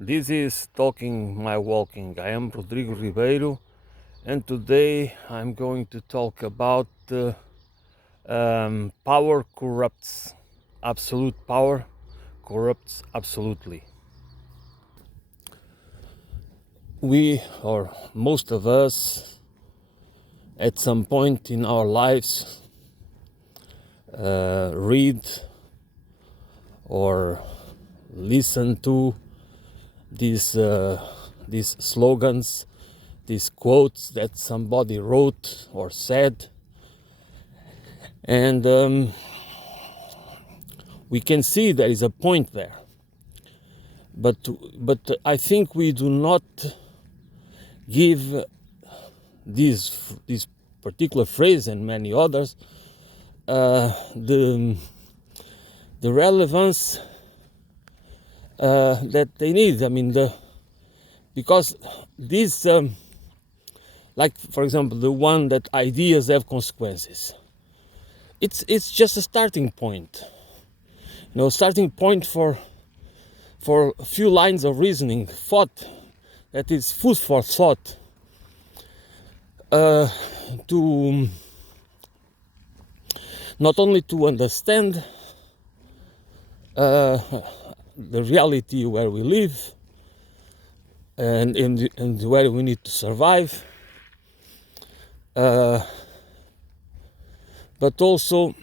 This is Talking My Walking. I am Rodrigo Ribeiro, and today I'm going to talk about power corrupts. Absolute power corrupts absolutely. We, or most of us, at some point in our lives, read or listen to these slogans, these quotes that somebody wrote or said, and we can see there is a point there. But I think we do not give this particular phrase and many others the relevance that they need. I mean, because these, like for example, the one that ideas have consequences. It's just a starting point, starting point for a few lines of reasoning, thought that is food for thought, to not only to understand the reality where we live and where we need to survive, but also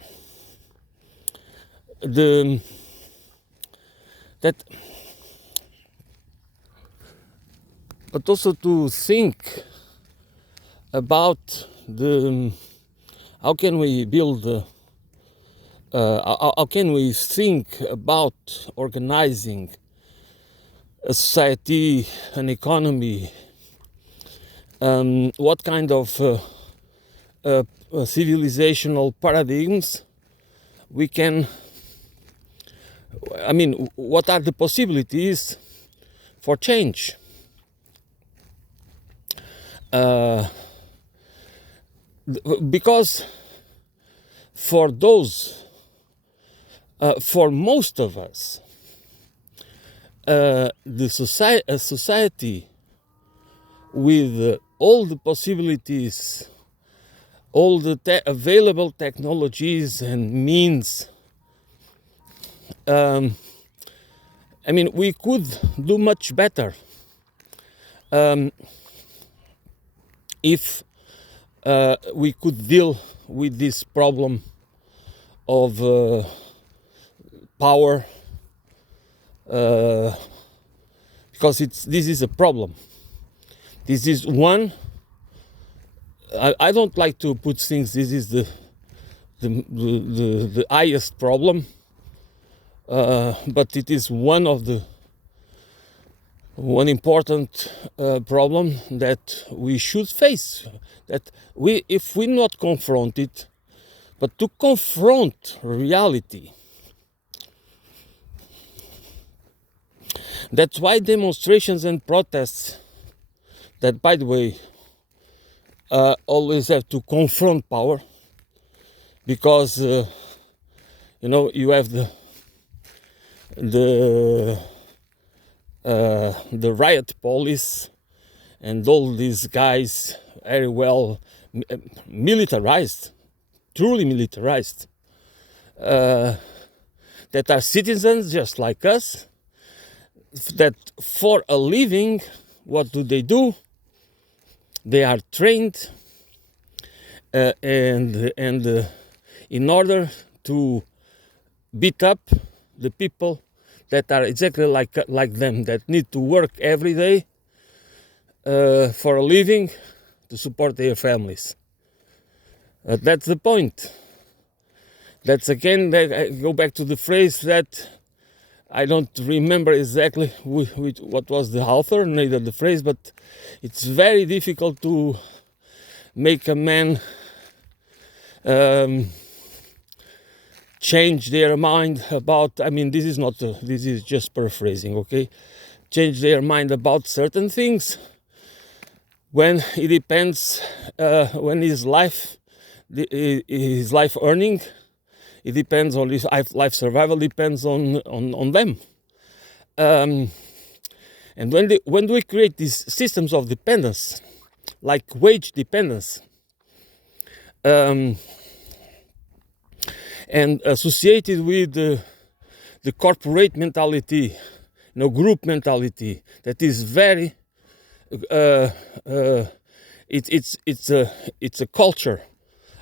but also to think about how can we build how can we think about organizing a society, an economy, what kind of civilizational paradigms we can, what are the possibilities for change? Because for most of us, a society with all the possibilities, all the available technologies and means, we could do much better if we could deal with this problem of power, because this is a problem. This is one. I don't like to put things. This is the highest problem, but it is one important problem that we should face. That if we not confront it, but to confront reality. That's why demonstrations and protests, that by the way, always have to confront power, because you have the riot police and all these guys very well militarized, truly militarized, that are citizens just like us, that for a living, what do? They are trained and in order to beat up the people that are exactly like them, that need to work every day for a living to support their families. That's the point. That's again, I go back to the phrase that I don't remember exactly what was the author, neither the phrase, but it's very difficult to make a man change their mind about, this is just paraphrasing, okay? Change their mind about certain things when it depends, when his life earning, it depends on his life survival, depends on them. And when we create these systems of dependence, like wage dependence, and associated with the corporate mentality, group mentality, that is very it's a culture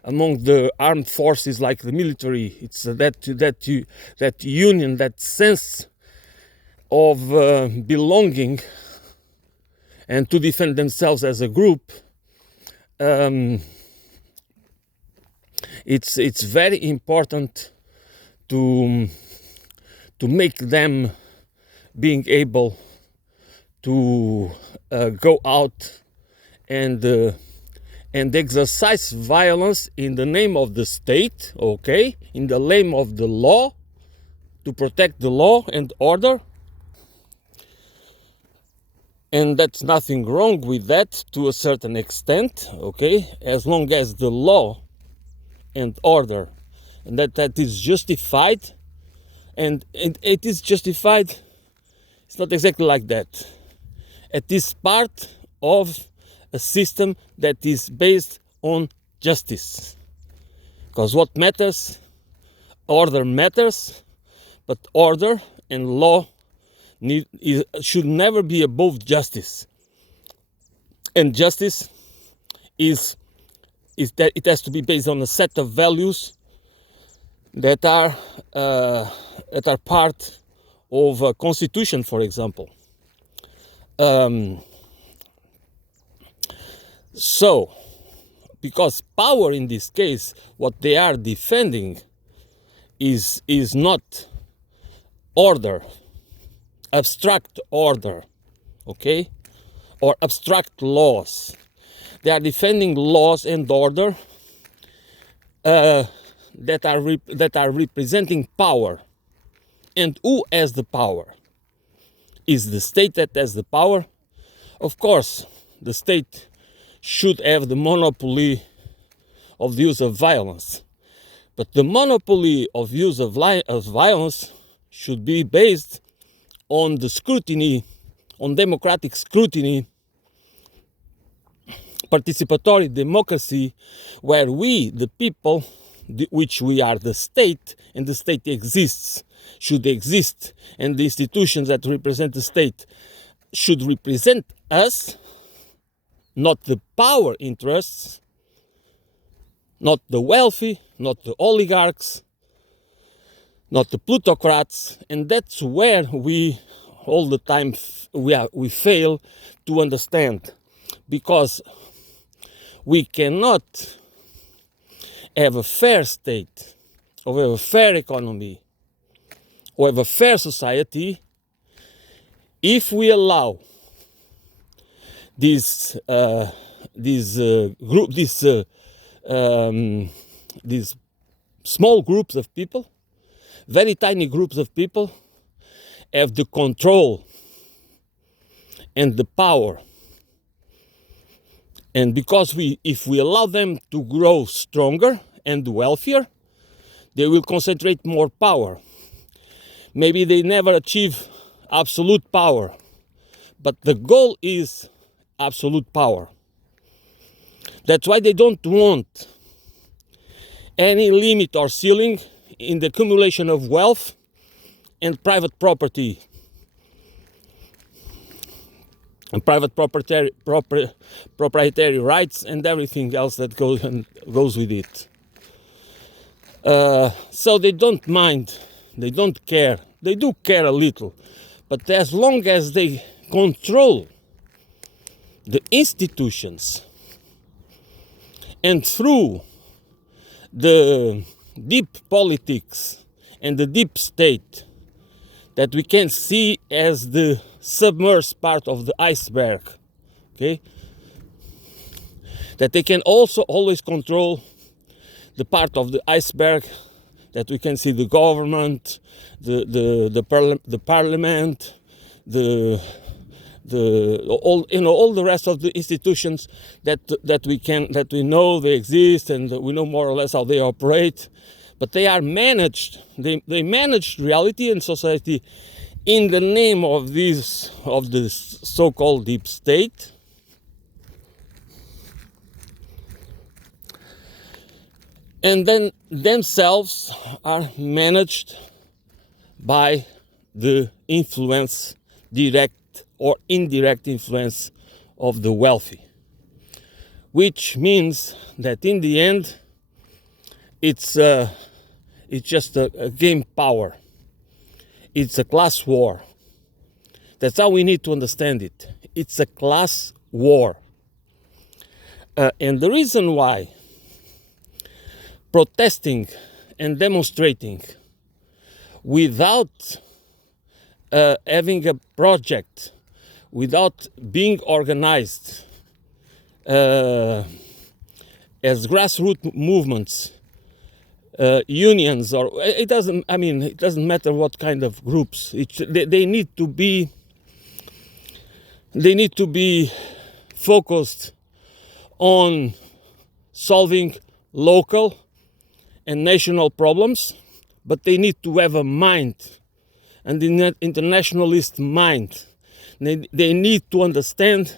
among the armed forces, like the military. It's that union, that sense of belonging and to defend themselves as a group. It's very important to make them being able to go out and exercise violence in the name of the state, okay, in the name of the law, to protect the law and order. And that's nothing wrong with that to a certain extent, okay, as long as the law and order, and that is justified, and it is justified. It's not exactly like that. It is part of a system that is based on justice, because what matters, order matters, but order and law should never be above justice. And justice is that it has to be based on a set of values that are part of a constitution, for example. So, because power in this case, what they are defending is not order, abstract order, okay, or abstract laws. They are defending laws and order that are representing power. And who has the power? Is the state that has the power? Of course, the state should have the monopoly of the use of violence. But the monopoly of use of violence should be based on the scrutiny, on democratic scrutiny, participatory democracy, where we, the people, which we are the state, and the state exists, should exist, and the institutions that represent the state should represent us, not the power interests, not the wealthy, not the oligarchs, not the plutocrats. And that's where we all the time we fail to understand, because we cannot have a fair state, or have a fair economy, or have a fair society if we allow these small groups of people, very tiny groups of people, have the control and the power. And because if we allow them to grow stronger and wealthier, they will concentrate more power. Maybe they never achieve absolute power, but the goal is absolute power. That's why they don't want any limit or ceiling in the accumulation of wealth and private property. And private proprietary rights and everything else that goes with it. So they don't mind, they don't care. They do care a little, but as long as they control the institutions, and through the deep politics and the deep state that we can see as the submerged part of the iceberg, okay, that they can also always control the part of the iceberg that we can see, the government, the parliament, all the rest of the institutions that we know they exist, and we know more or less how they operate, but they are managed. They manage reality and society in the name of this so-called deep state, and then themselves are managed by the influence, direct or indirect influence of the wealthy, which means that in the end it's just a game power. It's a class war. That's how we need to understand it. It's a class war. And the reason why protesting and demonstrating without having a project, without being organized as grassroots movements, unions, or it doesn't matter what kind of groups. They need to be focused on solving local and national problems, but they need to have a mind, and an internationalist mind. They need to understand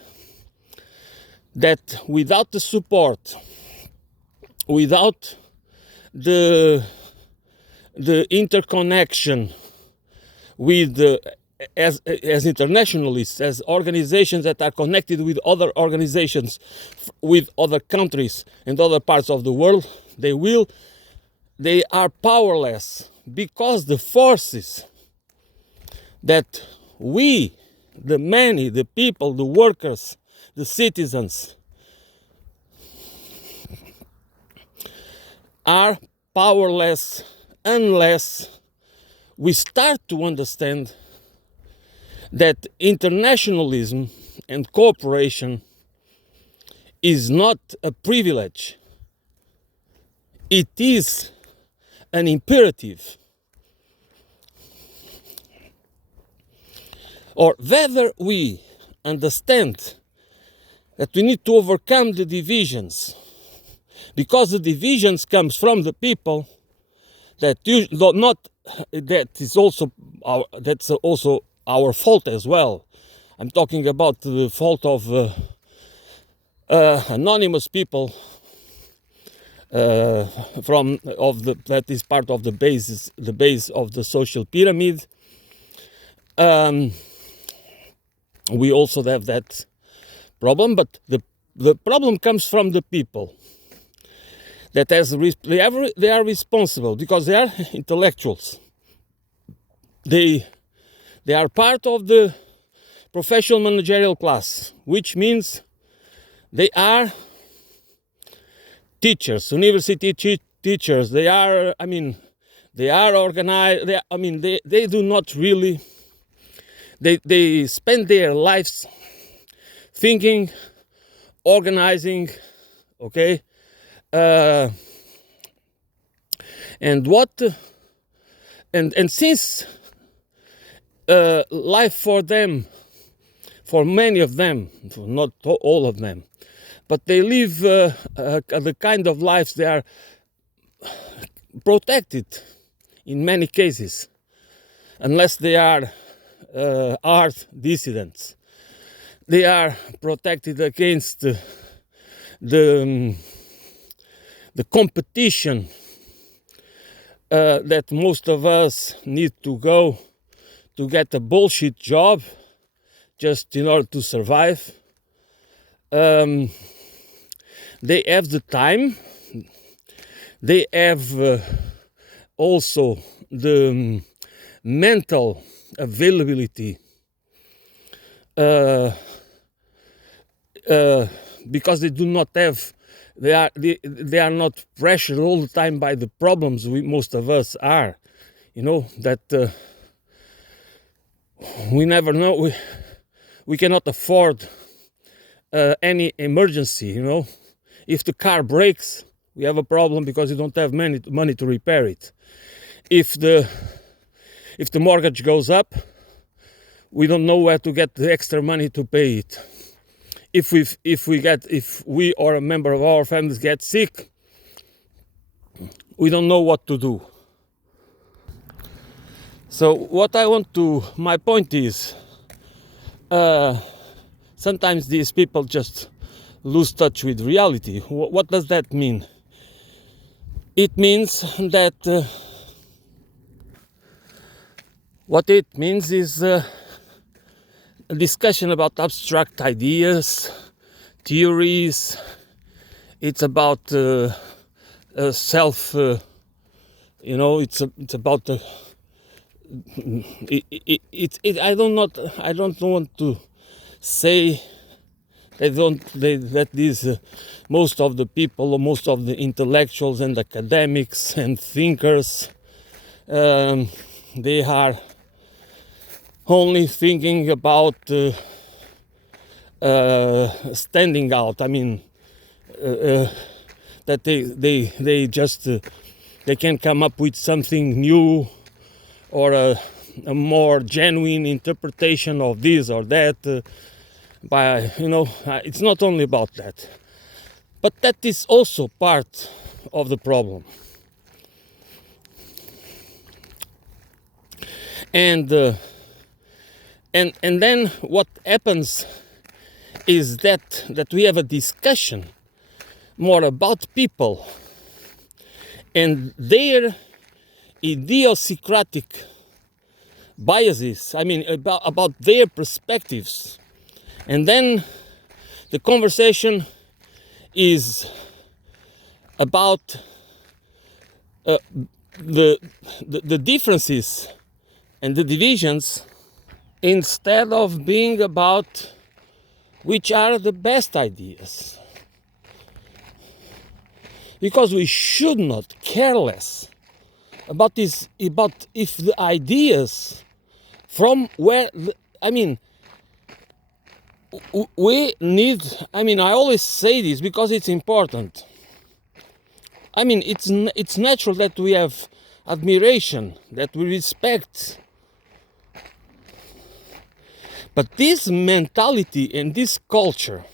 that without the support, without the interconnection with as internationalists, as organizations that are connected with other organizations, with other countries and other parts of the world, they are powerless, because the forces that we, the many, the people, the workers, the citizens, are powerless unless we start to understand that internationalism and cooperation is not a privilege. It is an imperative. Or whether we understand that we need to overcome the divisions, because the divisions comes from the people, that's also our fault as well. I'm talking about the fault of anonymous people that is part of the base of the social pyramid. We also have that problem, but the problem comes from the people. That they are responsible because they are intellectuals. They are part of the professional managerial class, which means they are teachers, university teachers. They are organized. They do not really. They spend their lives thinking, organizing, okay. And since life for them, for many of them, not all of them, but they live the kind of lives they are protected in many cases, unless they are art dissidents. They are protected against the competition that most of us need to go to get a bullshit job just in order to survive. They have the time. They have also the mental availability because they do not have. They are not pressured all the time by the problems most of us are. You know that we never know. We cannot afford any emergency. You know, if the car breaks, we have a problem because we don't have money to repair it. If the mortgage goes up, we don't know where to get the extra money to pay it. If we or a member of our families get sick, we don't know what to do. So what I want to, my point is, sometimes these people just lose touch with reality. What does that mean? It means that what it means is a discussion about abstract ideas, theories. It's about self. It's about. I don't want to say that these most of the people, or most of the intellectuals and academics and thinkers, they are only thinking about standing out. I mean, that they just they can come up with something new, or a more genuine interpretation of this or that. It's not only about that, but that is also part of the problem. And then what happens is that we have a discussion more about people and their idiosyncratic biases. I mean, about their perspectives. And then the conversation is about the differences and the divisions, instead of being about which are the best ideas. Because we should not care less about if the ideas from where, we need, I always say this because it's important. It's natural that we have admiration, that we respect. But this mentality and this culture,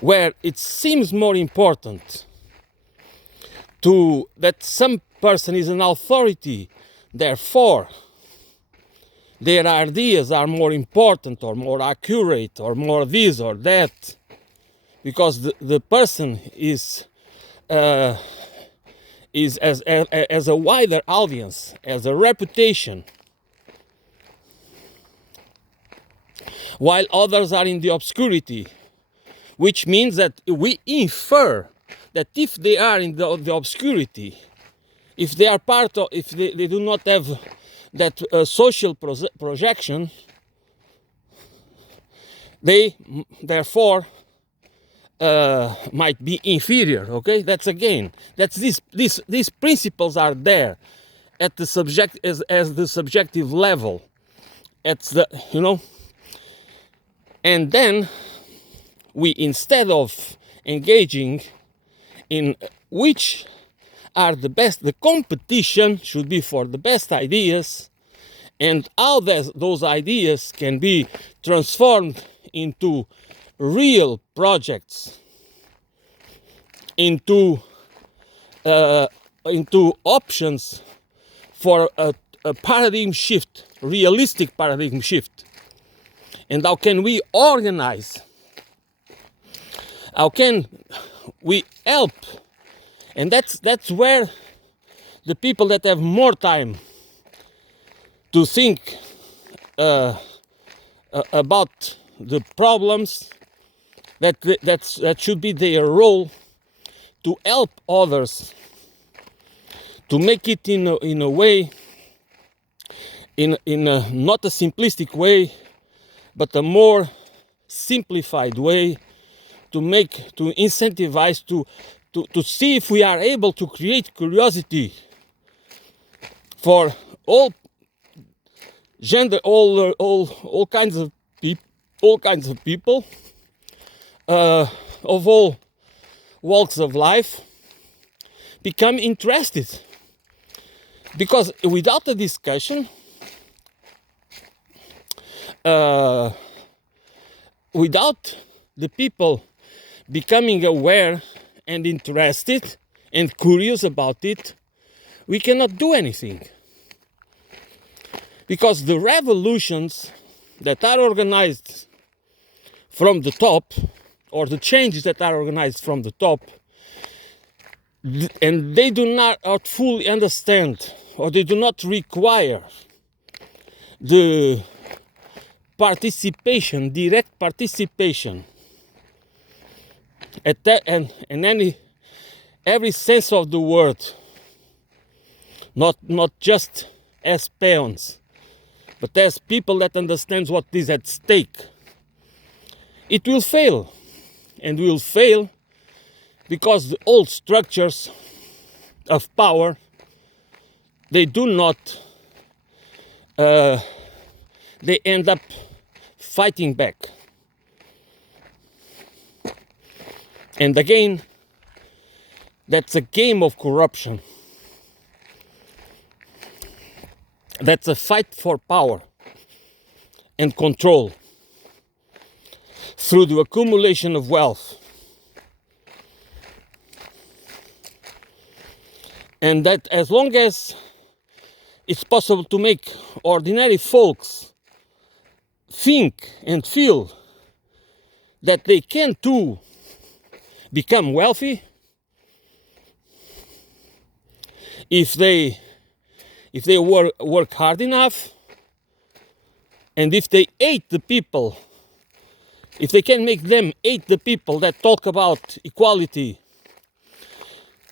where it seems more important that some person is an authority, therefore their ideas are more important or more accurate or more this or that, because the person is as a wider audience, as a reputation, while others are in the obscurity, which means that we infer that if they are in the obscurity, if they are if they do not have that social projection, they therefore might be inferior. Okay, these principles are there at the subject as the subjective level, and then we, instead of engaging in which are the best, the competition should be for the best ideas, and how those ideas can be transformed into real projects, into options for a paradigm shift, realistic paradigm shift. And how can we organize? How can we help? And that's where the people that have more time to think about the problems, that should be their role, to help others, to make it in a way, in a not a simplistic way, but a more simplified way, to incentivize, to see if we are able to create curiosity for all gender, all kinds of people, of all walks of life, become interested. Because without a discussion, without the people becoming aware and interested and curious about it, we cannot do anything. Because the revolutions that are organized from the top, or the changes that are organized from the top, and they do not fully understand, or they do not require the participation, direct participation, at that, and every sense of the word, not just as peons, but as people that understands what is at stake, it will fail. And will fail because the old structures of power, they do not, they end up fighting back. And again, that's a game of corruption. That's a fight for power and control through the accumulation of wealth. And that as long as it's possible to make ordinary folks think and feel that they can too become wealthy, if they work hard enough, and if they hate the people, if they can make them hate the people that talk about equality,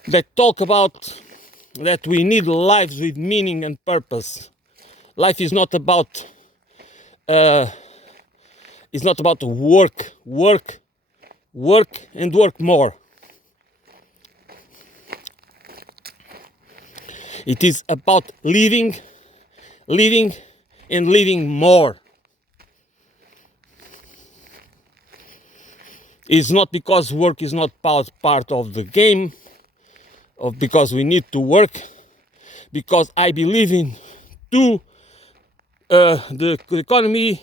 that talk about that we need lives with meaning and purpose. Life is not about work and work more. It is about living and living more. It's not because work is not part of the game, or because we need to work, because I believe in the economy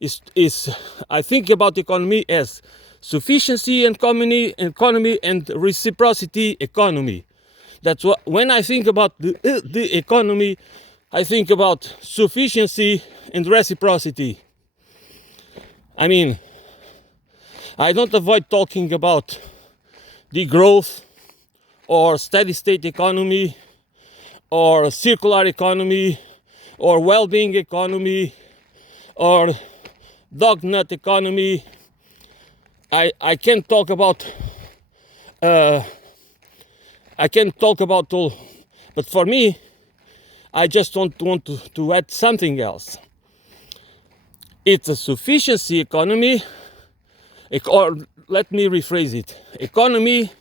is I think about the economy as sufficiency economy and reciprocity economy. That's what, when I think about the economy, I think about sufficiency and reciprocity. I mean, I don't avoid talking about degrowth or steady state economy or circular economy or well-being economy or dog nut economy. I can talk about all, but for me, I just don't want to add something else. It's a sufficiency economy, or let me rephrase it. Economy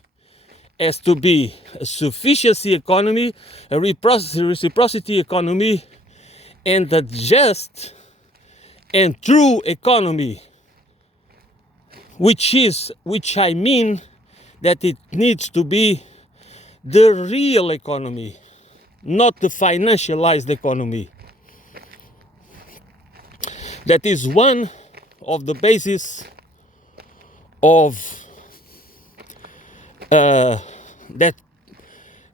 has to be a sufficiency economy, a reciprocity economy, and a just and true economy, which I mean that it needs to be the real economy, not the financialized economy. That is one of the bases of that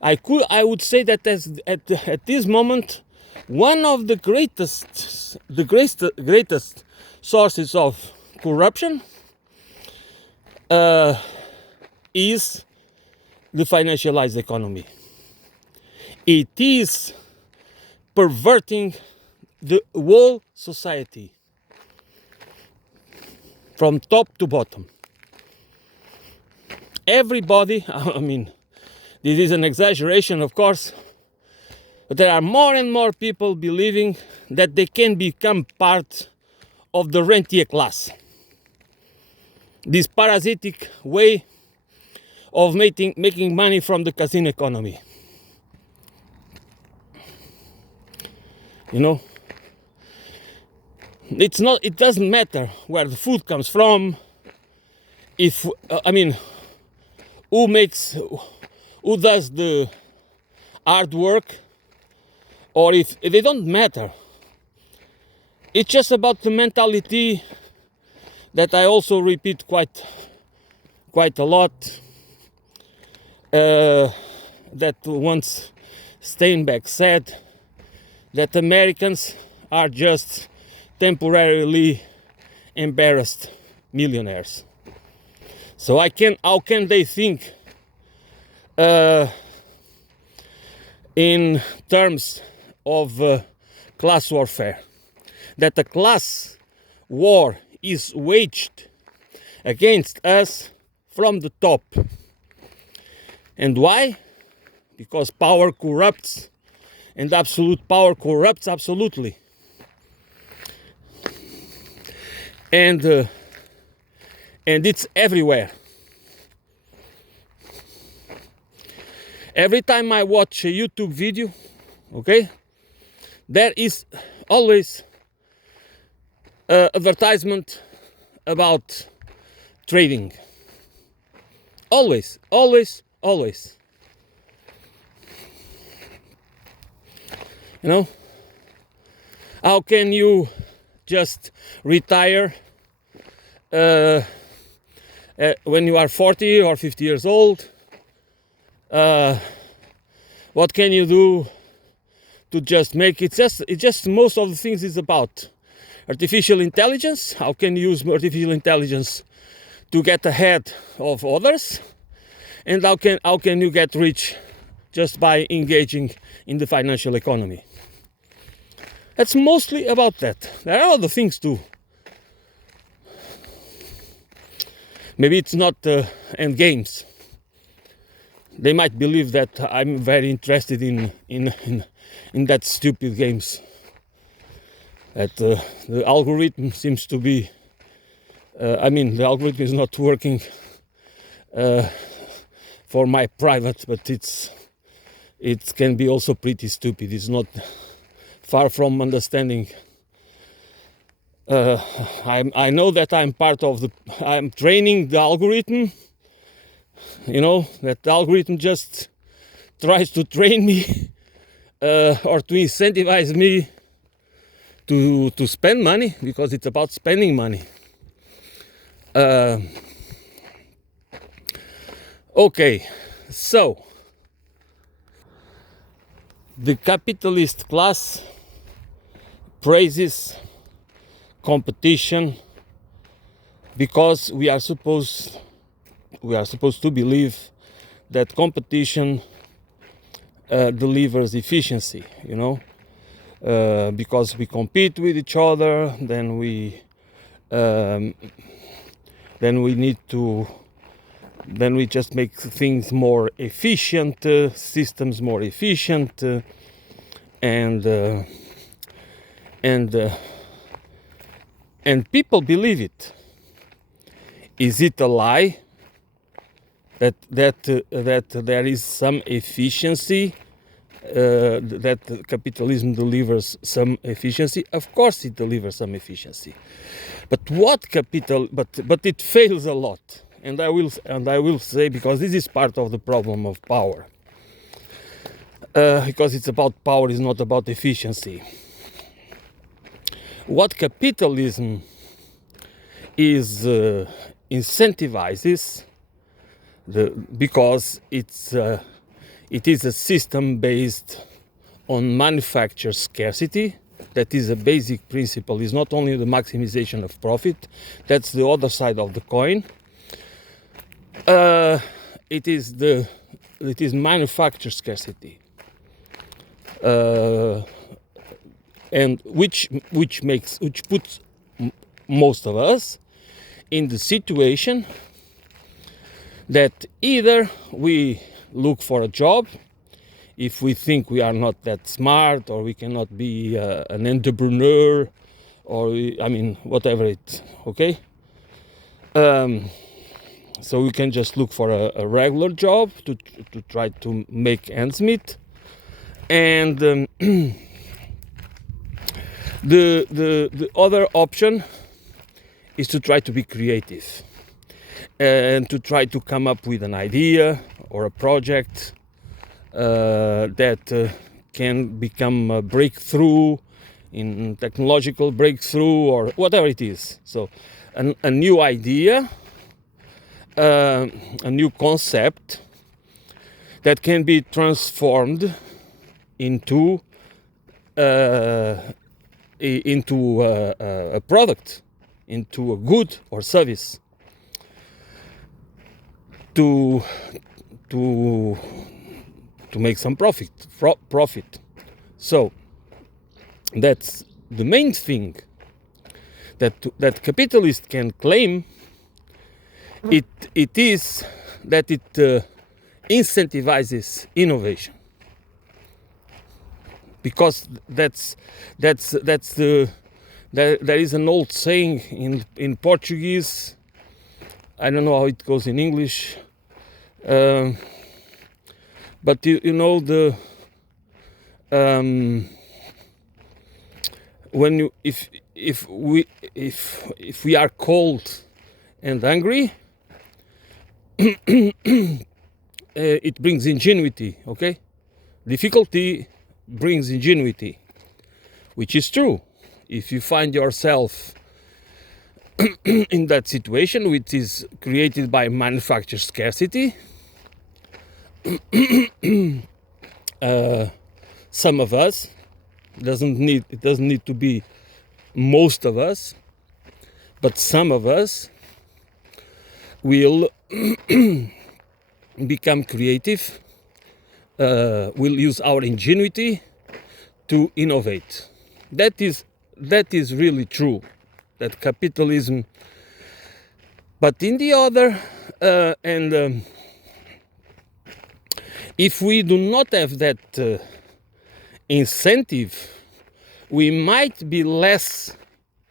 I would say that at this moment, one of the greatest sources of corruption is the financialized economy. It is perverting the whole society from top to bottom. Everybody, I mean, this is an exaggeration, of course, but there are more and more people believing that they can become part of the rentier class. This parasitic way of making money from the casino economy. You know, it doesn't matter where the food comes from, who does the hard work, or if they don't matter. It's just about the mentality that I also repeat quite a lot, that once Steinbeck said that Americans are just temporarily embarrassed millionaires. So how can they think in terms of class warfare? That a class war is waged against us from the top. And why? Because power corrupts, and absolute power corrupts absolutely. And it's everywhere. Every time I watch a YouTube video, okay, there is always advertisement about trading. Always, always, always. You know, how can you just retire when you are 40 or 50 years old? What can you do to just make it? It's just most of the things is about artificial intelligence. How can you use artificial intelligence to get ahead of others? And how can you get rich just by engaging in the financial economy? It's mostly about that. There are other things too. Maybe it's not end games. They might believe that I'm very interested in that stupid games. That the algorithm seems to be. The algorithm is not working for my private, but it can be also pretty stupid. It's not far from understanding. I know that I'm training the algorithm. You know, that the algorithm just tries to train me or to incentivize me to spend money, because it's about spending money. Okay, so the capitalist class praises competition because we are supposed to believe that competition delivers efficiency, you know, because we compete with each other, then we just make things more efficient, systems more efficient, and people believe it. Is it a lie that there is some efficiency, that capitalism delivers some efficiency? Of course it delivers some efficiency, but but it fails a lot. And I will say, because this is part of the problem of power, because it's about power, is not about efficiency. What capitalism incentivizes, because it is a system based on manufacture scarcity. That is a basic principle. It's not only the maximization of profit, that's the other side of the coin. It is manufacture scarcity, and which puts most of us in the situation that either we look for a job if we think we are not that smart, or we cannot be an entrepreneur, or whatever it, okay? So we can just look for a regular job to try to make ends meet, and the other option is to try to be creative and to try to come up with an idea or a project that can become a breakthrough, in technological breakthrough, or whatever it is. So a new idea, a new concept that can be transformed into into a product, into a good or service, to to to make some profit. So that's the main thing that capitalists can claim. It is that it incentivizes innovation, because that's the there is an old saying in Portuguese. I don't know how it goes in English, but you know the when you if we are cold and hungry, it brings ingenuity. Okay, difficulty brings ingenuity, which is true. If you find yourself in that situation, which is created by manufactured scarcity, some of us, it doesn't need to be most of us, but some of us will become creative, will use our ingenuity to innovate. That is really true, that capitalism. But in the other, if we do not have that incentive, we might be less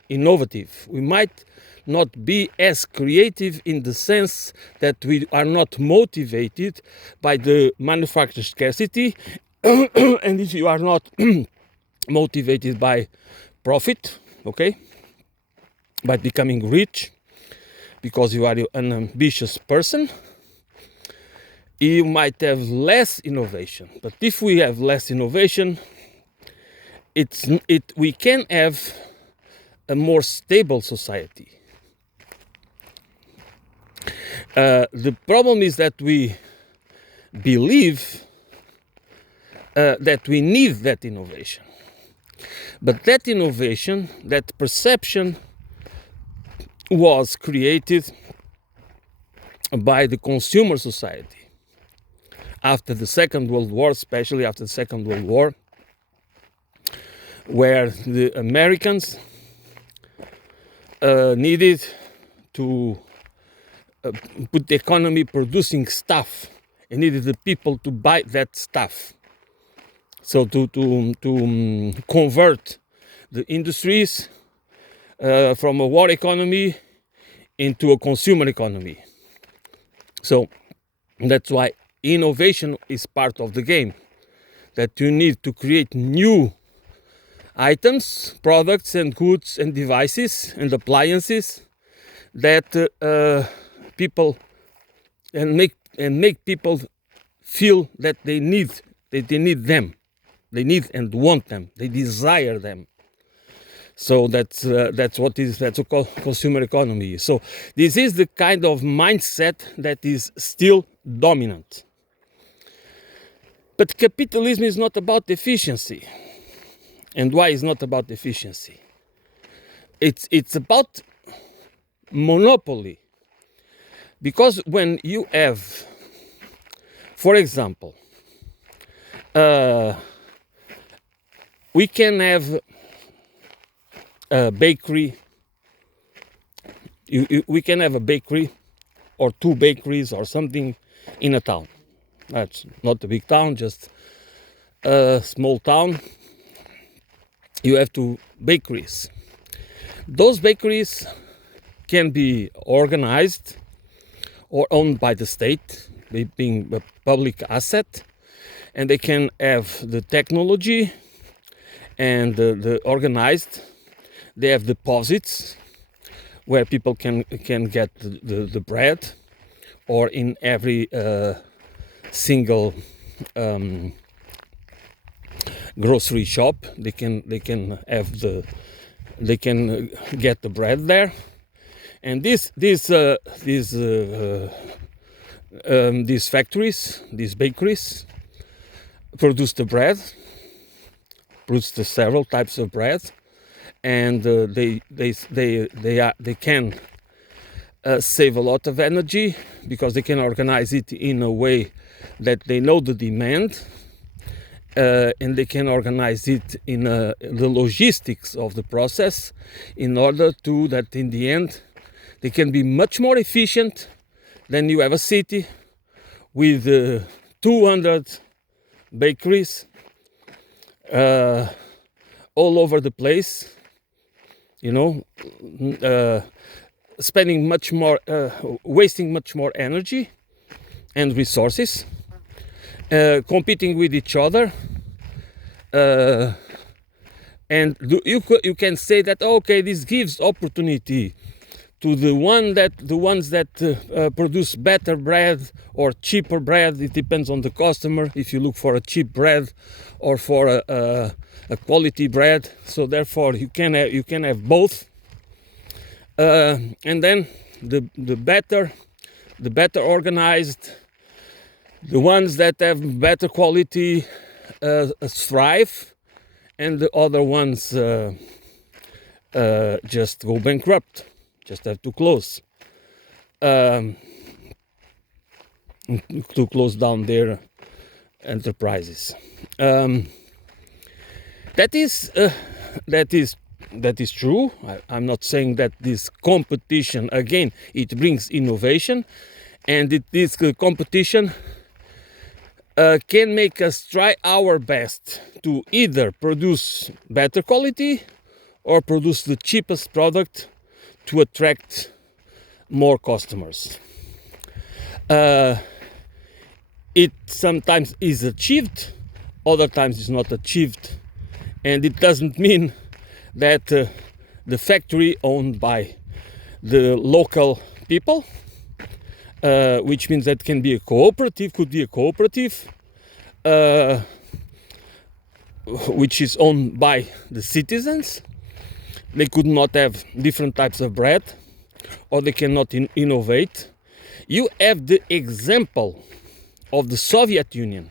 innovative. We might not be as creative, in the sense that we are not motivated by the manufactured scarcity. And if you are not motivated by profit, okay, by becoming rich, because you are an ambitious person, you might have less innovation. But if we have less innovation, we can have a more stable society. The problem is that we believe that we need that innovation. But that innovation, that perception, was created by the consumer society after the Second World War, especially after the Second World War, where the Americans needed to put the economy producing stuff, and needed the people to buy that stuff. So to convert the industries from a war economy into a consumer economy. So that's why innovation is part of the game. That you need to create new items, products and goods and devices and appliances that people and make people feel that they need them. They need and want them. They desire them. So that's a consumer economy. So this is the kind of mindset that is still dominant. But capitalism is not about efficiency. And why is not about efficiency? It's about monopoly. Because when you have, for example, we can have a bakery. We can have a bakery or two bakeries or something in a town. That's not a big town, just a small town. You have two bakeries. Those bakeries can be organized or owned by the state, they being a public asset, and they can have the technology and the organized. They have deposits where people can get the bread, or in every single grocery shop they can get the bread there. And these factories, these bakeries, produce the bread, produce the several types of bread, and they can save a lot of energy because they can organize it in a way that they know the demand, and they can organize it in the logistics of the process in order to that in the end they can be much more efficient than you have a city with 200 bakeries all over the place, you know, spending much more, wasting much more energy and resources, competing with each other, and you can say that okay, this gives opportunity to the ones that produce better bread or cheaper bread. It depends on the customer. If you look for a cheap bread or for a quality bread, so therefore you can have both. And then the better organized, the ones that have better quality thrive, and the other ones just go bankrupt, just have to close down their enterprises. That is true. I'm not saying that this competition, again, it brings innovation, and this competition can make us try our best to either produce better quality or produce the cheapest product to attract more customers. It sometimes is achieved, other times it's not achieved, and it doesn't mean that the factory owned by the local people, which means that could be a cooperative, which is owned by the citizens. They could not have different types of bread, or they cannot innovate. You have the example of the Soviet Union,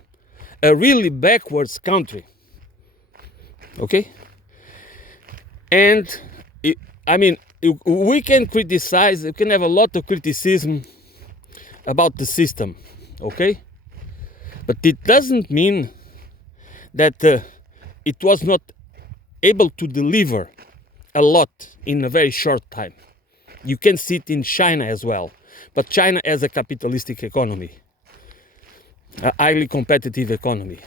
a really backwards country. Okay? And we can criticize, we can have a lot of criticism about the system, okay? But it doesn't mean that it was not able to deliver a lot in a very short time. You can see it in China as well. But China has a capitalistic economy, a highly competitive economy,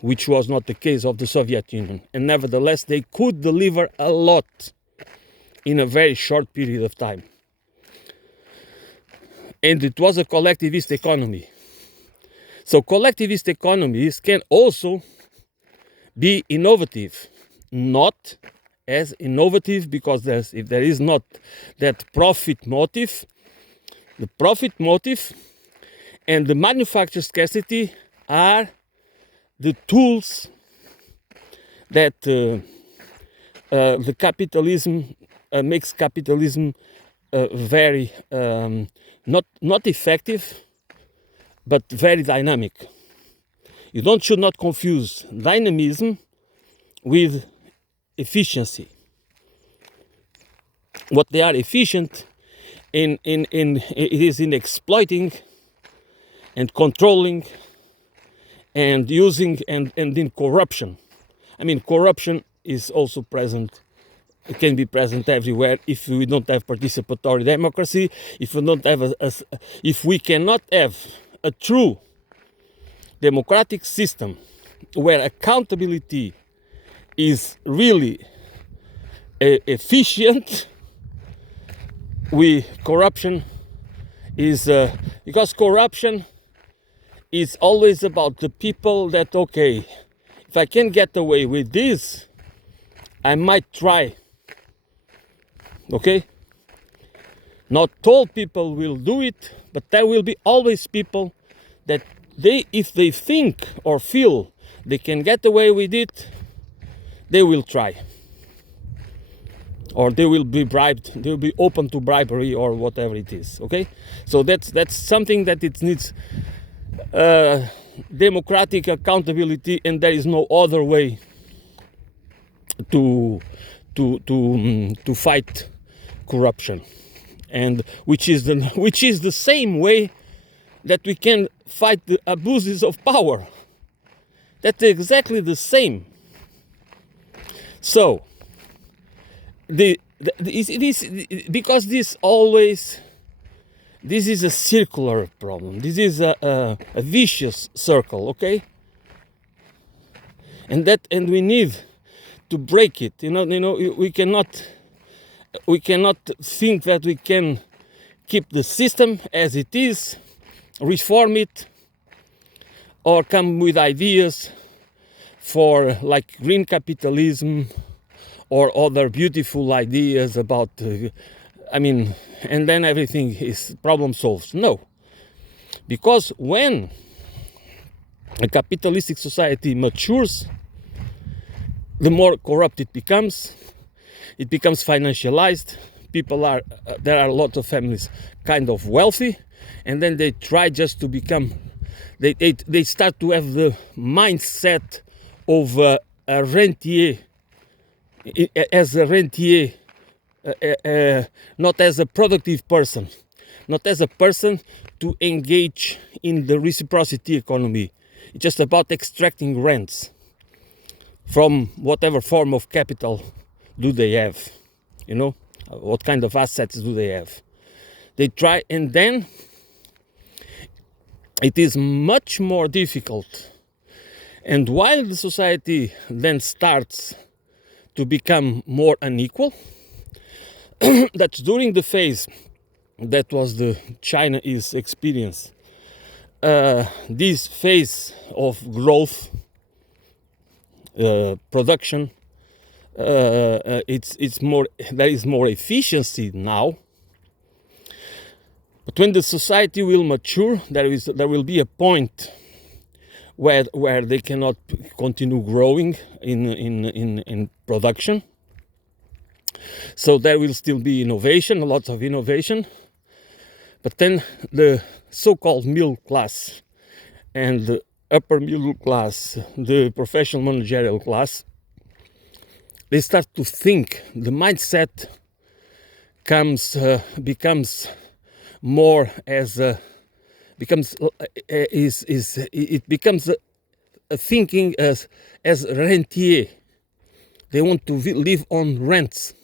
which was not the case of the Soviet Union. And nevertheless, they could deliver a lot in a very short period of time. And it was a collectivist economy. So collectivist economies can also be innovative, not as innovative because if there is not that profit motive, the profit motive and the manufacture scarcity are the tools that the capitalism makes capitalism very not effective, but very dynamic. You should not confuse dynamism with efficiency. What they are efficient in it is in exploiting and controlling and using and in corruption. I mean, corruption is also present. It can be present everywhere if we don't have participatory democracy. If we don't have if we cannot have a true democratic system where accountability is really efficient, corruption is because corruption is always about the people that, okay, if I can get away with this, I might try. Okay? Not all people will do it, but there will be always people that if they think or feel they can get away with it, they will try. Or they will be bribed, they will be open to bribery or whatever it is. Okay? So that's something that it needs democratic accountability, and there is no other way to to fight corruption, and which is the same way that we can fight the abuses of power. That's exactly the same. So because this is a circular problem. This is a vicious circle, okay? And we need to break it. We cannot think that we can keep the system as it is, reform it, or come with ideas for like green capitalism or other beautiful ideas about and then everything is problem solved. No, because when a capitalistic society matures, the more corrupt it becomes financialized. There are a lot of families kind of wealthy, and then they try just to become, they start to have the mindset of a rentier, not as a productive person, not as a person to engage in the reciprocity economy. It's just about extracting rents from whatever form of capital do they have, what kind of assets do they have. They try, and then it is much more difficult. And while the society then starts to become more unequal, that's during the phase that was the Chinese experience. This phase of growth, production, it's more, there is more efficiency now. But when the society will mature, there will be a point where they cannot continue growing in production. So there will still be innovation, lots of innovation. But then the so-called middle class and the upper middle class, the professional managerial class, they start to think. The mindset becomes more as a thinking as rentier. They want to live on rents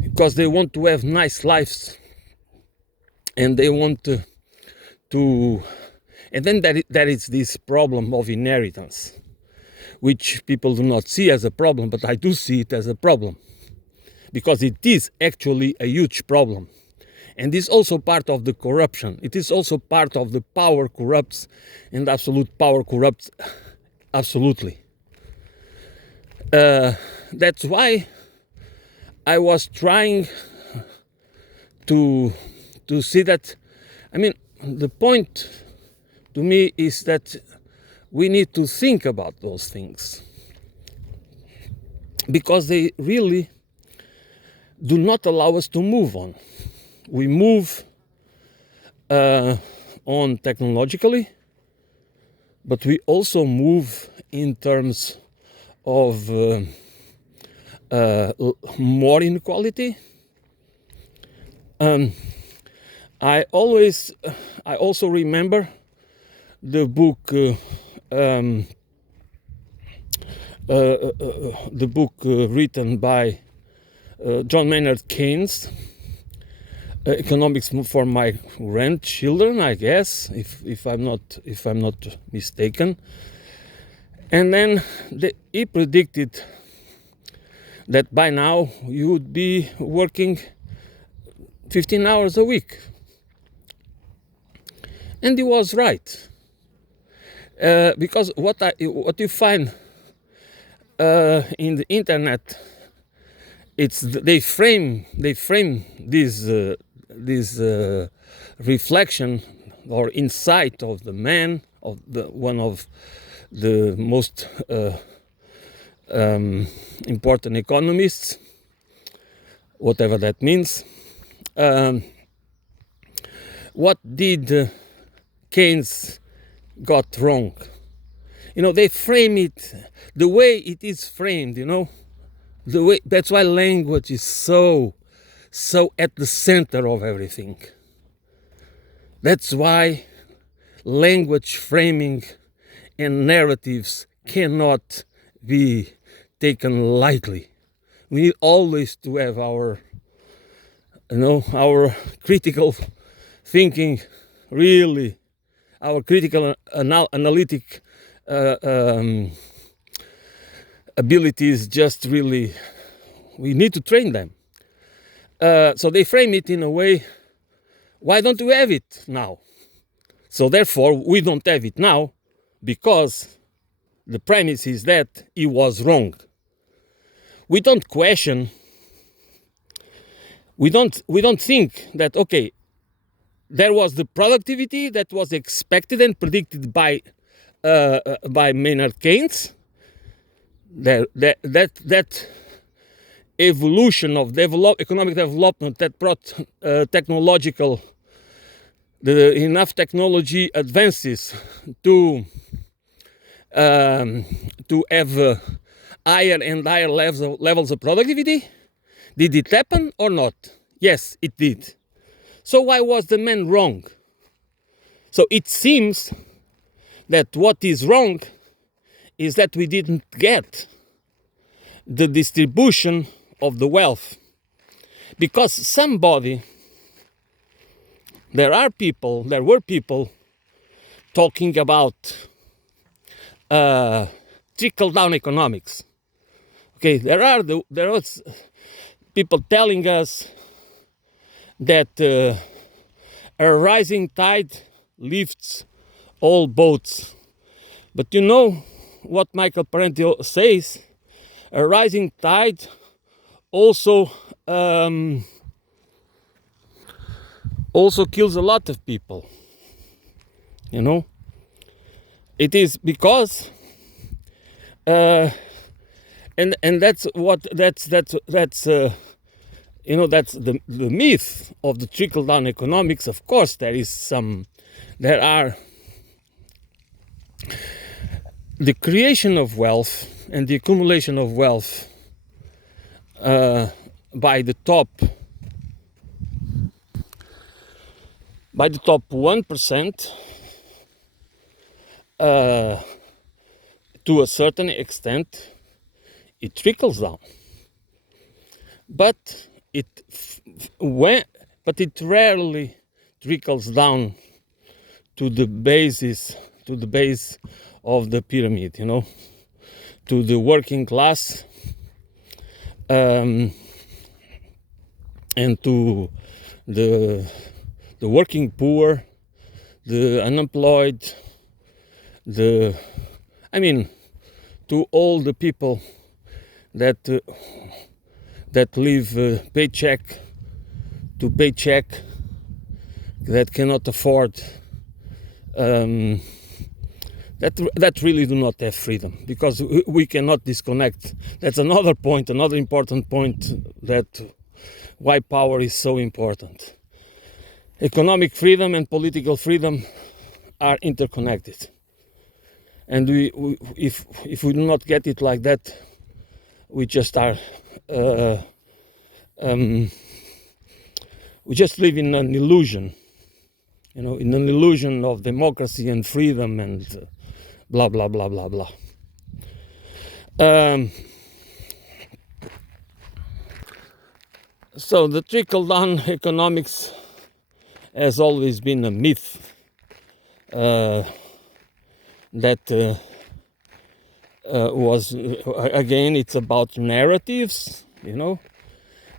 because they want to have nice lives, and they want to and then there is this problem of inheritance, which people do not see as a problem, but I do see it as a problem, because it is actually a huge problem. And it's also part of the corruption. It is also part of the power corrupts, and absolute power corrupts absolutely. That's why I was trying to see that, the point to me is that we need to think about those things, because they really do not allow us to move on. We move on technologically, but we also move in terms of more inequality. I also remember the book written by John Maynard Keynes, Economics for My Grandchildren, I guess, if I'm not mistaken. And then he predicted that by now you would be working 15 hours a week. And he was right. Because what you find in the internet, they frame this reflection or insight of the man, of one of the most important economists, whatever that means. What did Keynes got wrong? They frame it the way it is framed, That's why language is so at the center of everything. That's why language framing and narratives cannot be taken lightly. We need always to have our critical thinking, really, our critical analytic abilities. Just really, we need to train them. So they frame it in a way, why don't we have it now? So therefore, we don't have it now because the premise is that he was wrong. We don't question, we don't think that, okay, there was the productivity that was expected and predicted by Maynard Keynes. That evolution of economic development that brought enough technology advances to have higher and higher levels of productivity. Did it happen or not? Yes, it did. So why was the man wrong? So it seems that what is wrong is that we didn't get the distribution of the wealth. Because there were people talking about trickle-down economics. Okay, there was people telling us that a rising tide lifts all boats. But you know what Michael Parenti says? A rising tide also kills a lot of people. You know, it is because and that's the myth of the trickle down economics. Of course, there are the creation of wealth and the accumulation of wealth by the top 1%, to a certain extent, it trickles down. But it rarely trickles down to the base of the pyramid, to the working class, and to the working poor, the unemployed, to all the people that live paycheck to paycheck, that cannot afford, that really do not have freedom, because we cannot disconnect. That's another important point, that why power is so important. Economic freedom and political freedom are interconnected, and if we do not get it like that, we just we just live in an illusion, in an illusion of democracy and freedom and blah blah blah blah blah. So the trickle-down economics has always been a myth that was, again, it's about narratives,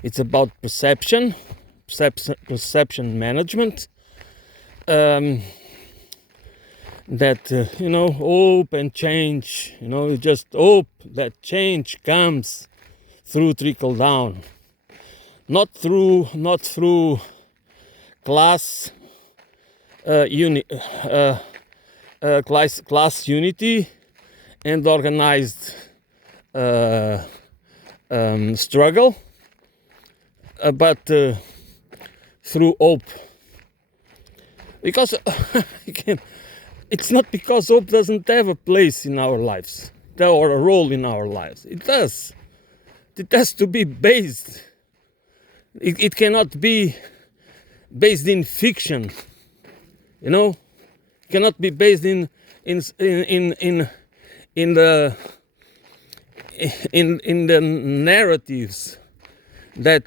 it's about perception management, that hope and change, you just hope that change comes through trickle down, not through class unity and organized struggle, but through hope. Because it's not because hope doesn't have a place in our lives or a role in our lives. It does. it has to be based. It cannot be based in fiction, you know. It cannot be based in the narratives that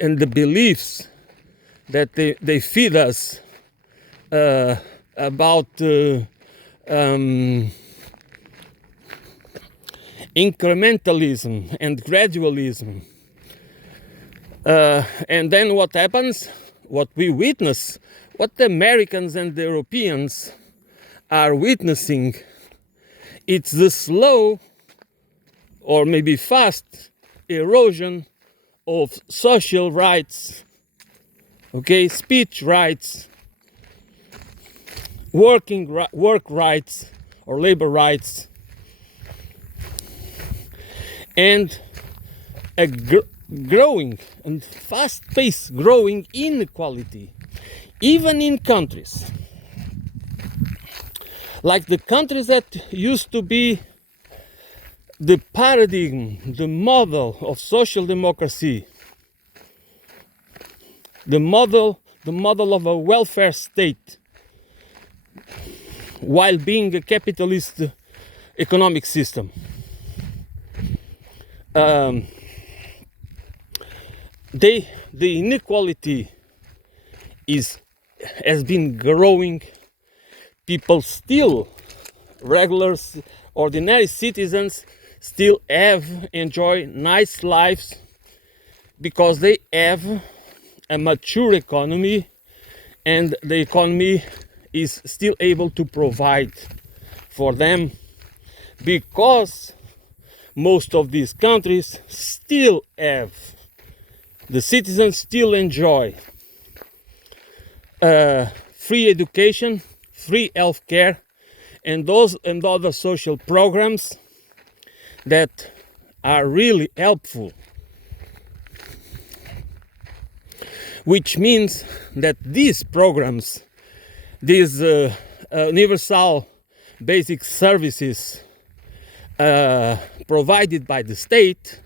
and the beliefs that they feed us about incrementalism and gradualism. And then what happens? What we witness, what the Americans and the Europeans are witnessing, it's the slow or maybe fast erosion of social rights, okay, speech rights, work rights or labor rights, and a growing and fast-paced growing inequality, even in countries like the countries that used to be the paradigm, the model of social democracy, the model of a welfare state, while being a capitalist economic system. The inequality has been growing. People still, regulars, ordinary citizens, still enjoy nice lives because they have a mature economy, and the economy is still able to provide for them, because most of these countries still have, the citizens still enjoy free education, free health care, and those and other social programs that are really helpful. Which means that these programs, these universal basic services provided by the state,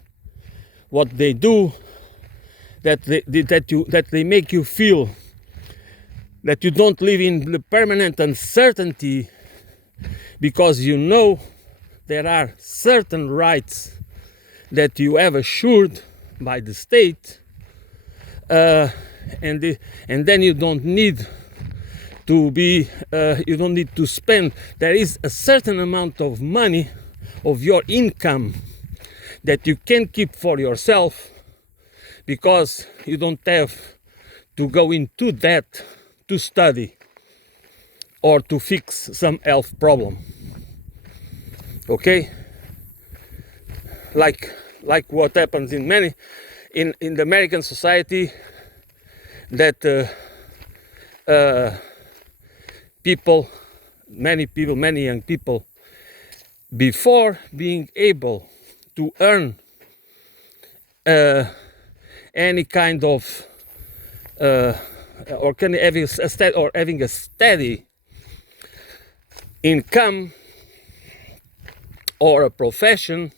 what they do, that they make you feel that you don't live in the permanent uncertainty, because you know there are certain rights that you have assured by the state, and then you don't need to be, you don't need to spend. There is a certain amount of money of your income that you can keep for yourself, because you don't have to go into debt to study or to fix some health problem. Okay, like what happens in many in the American society, that many young people, before being able to earn any kind of or having a steady income or a profession,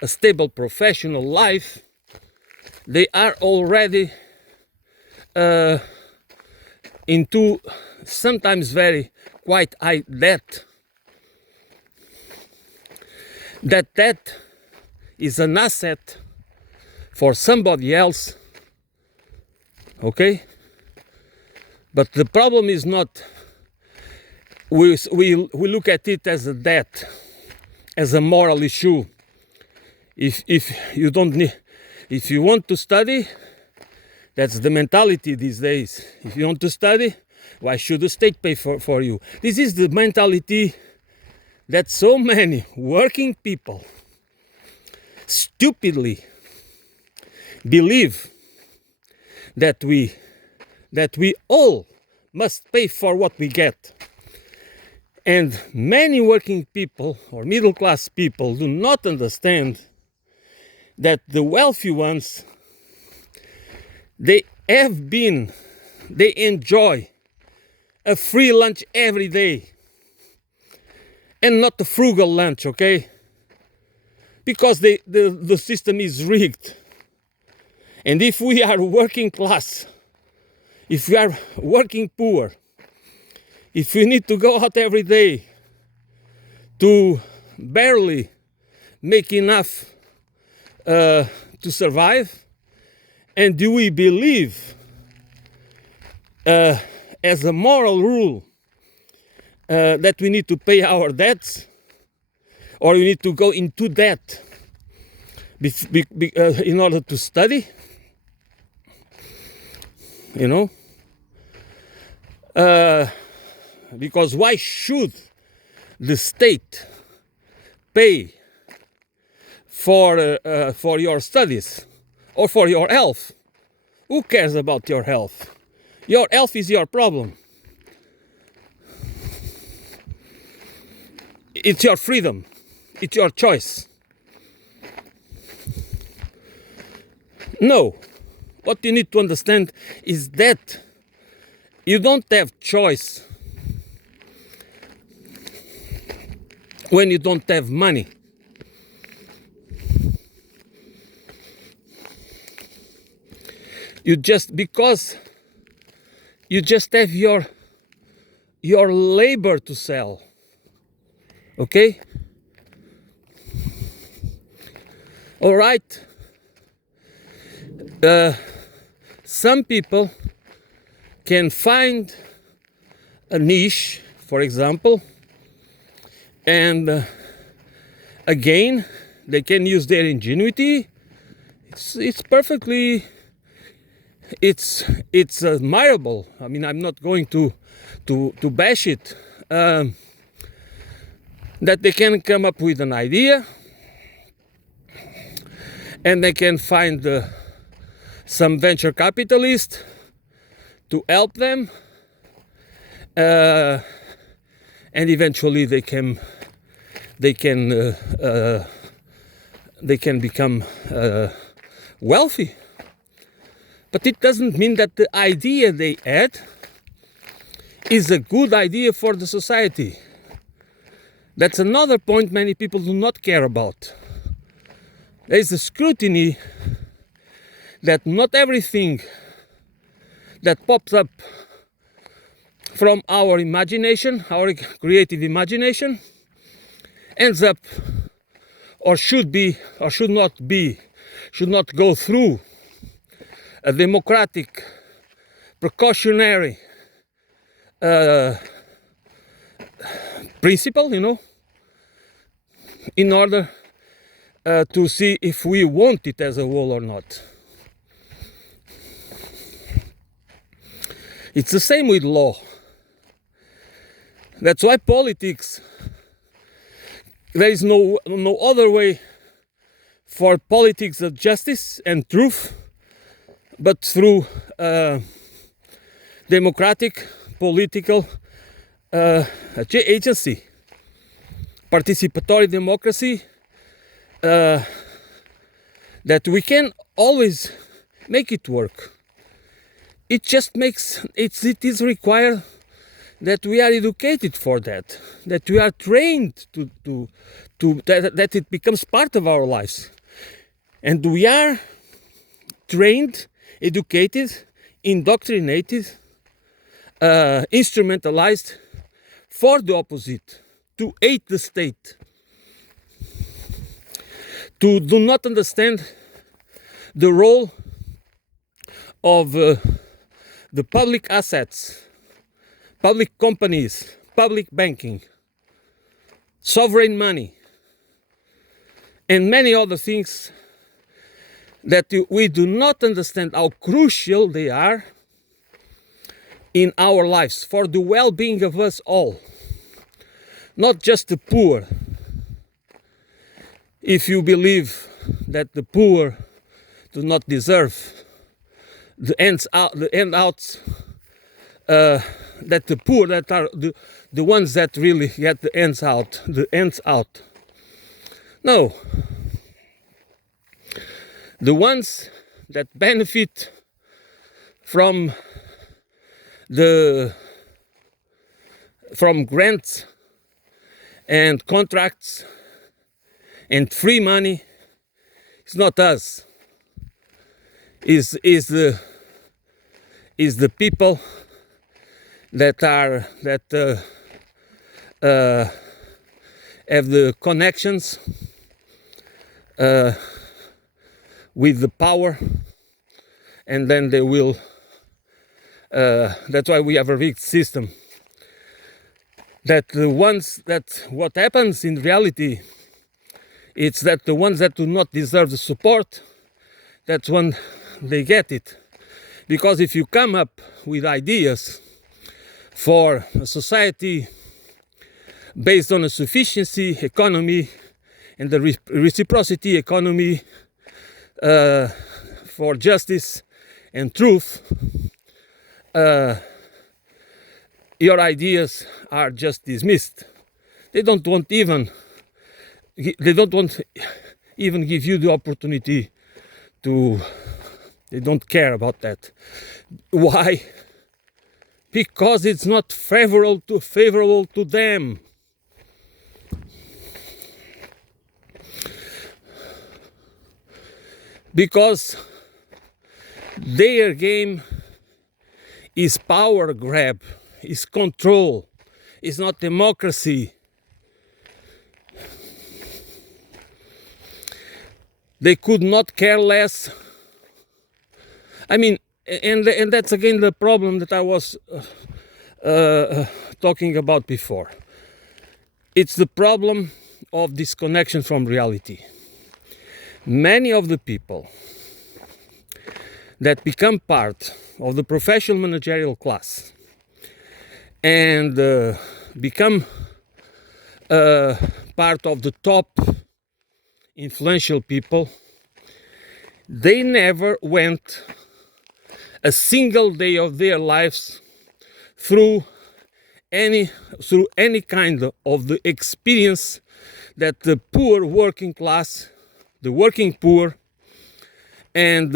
a stable professional life, they are already into sometimes quite high debt. That debt is an asset for somebody else, okay? But the problem is not, we look at it as a debt, as a moral issue. If you don't need, if you want to study, that's the mentality these days. If you want to study, why should the state pay for you? This is the mentality that so many working people stupidly believe, that we all must pay for what we get. And many working people or middle class people do not understand that the wealthy ones, they enjoy a free lunch every day, and not a frugal lunch, okay? because the system is rigged. And if we are working class, if we are working poor, if we need to go out every day to barely make enough to survive, and do we believe as a moral rule that we need to pay our debts, or we need to go into debt in order to study? You know? Because why should the state pay for your studies or for your health? Who cares about your health? Your health is your problem. It's your freedom. It's your choice. No. What you need to understand is that you don't have choice when you don't have money. Because you just have your labor to sell. Okay? All right. Some people can find a niche, for example, and again, they can use their ingenuity. It's perfectly, it's admirable. I mean, I'm not going to bash it. That they can come up with an idea, and they can find some venture capitalist to help them, and eventually they can become wealthy. But it doesn't mean that the idea they had is a good idea for the society. That's another point many people do not care about. There is a scrutiny that not everything that pops up from our imagination, our creative imagination, ends up or should not go through a democratic, precautionary principle, in order to see if we want it as a whole or not. It's the same with law. That's why politics, there is no other way for politics of justice and truth but through democratic political agency, participatory democracy, that we can always make it work. It is required that we are educated for that we are trained that it becomes part of our lives, and we are trained, educated, indoctrinated, instrumentalized for the opposite, to hate the state, to do not understand the role of the public assets, public companies, public banking, sovereign money, and many other things that we do not understand how crucial they are in our lives for the well-being of us all, not just the poor. If you believe that the poor do not deserve the handouts, that the poor that are the ones that really get the ends out. No. The ones that benefit from grants and contracts And free money is not us. Is the people that have the connections with the power, and then they will. That's why we have a rigged system. That the ones that what happens in reality, it's that the ones that do not deserve the support, that's when they get it. Because if you come up with ideas for a society based on a sufficiency economy and the reciprocity economy, for justice and truth, your ideas are just dismissed. They don't want even give you the opportunity to. They don't care about that. Why? Because it's not favorable to them. Because their game is power grab, is control, is not democracy. They could not care less. I mean, and that's again the problem that I was talking about before. It's the problem of disconnection from reality. Many of the people that become part of the professional managerial class and become part of the top influential people, they never went a single day of their lives through any kind of the experience that the poor working class, the working poor, and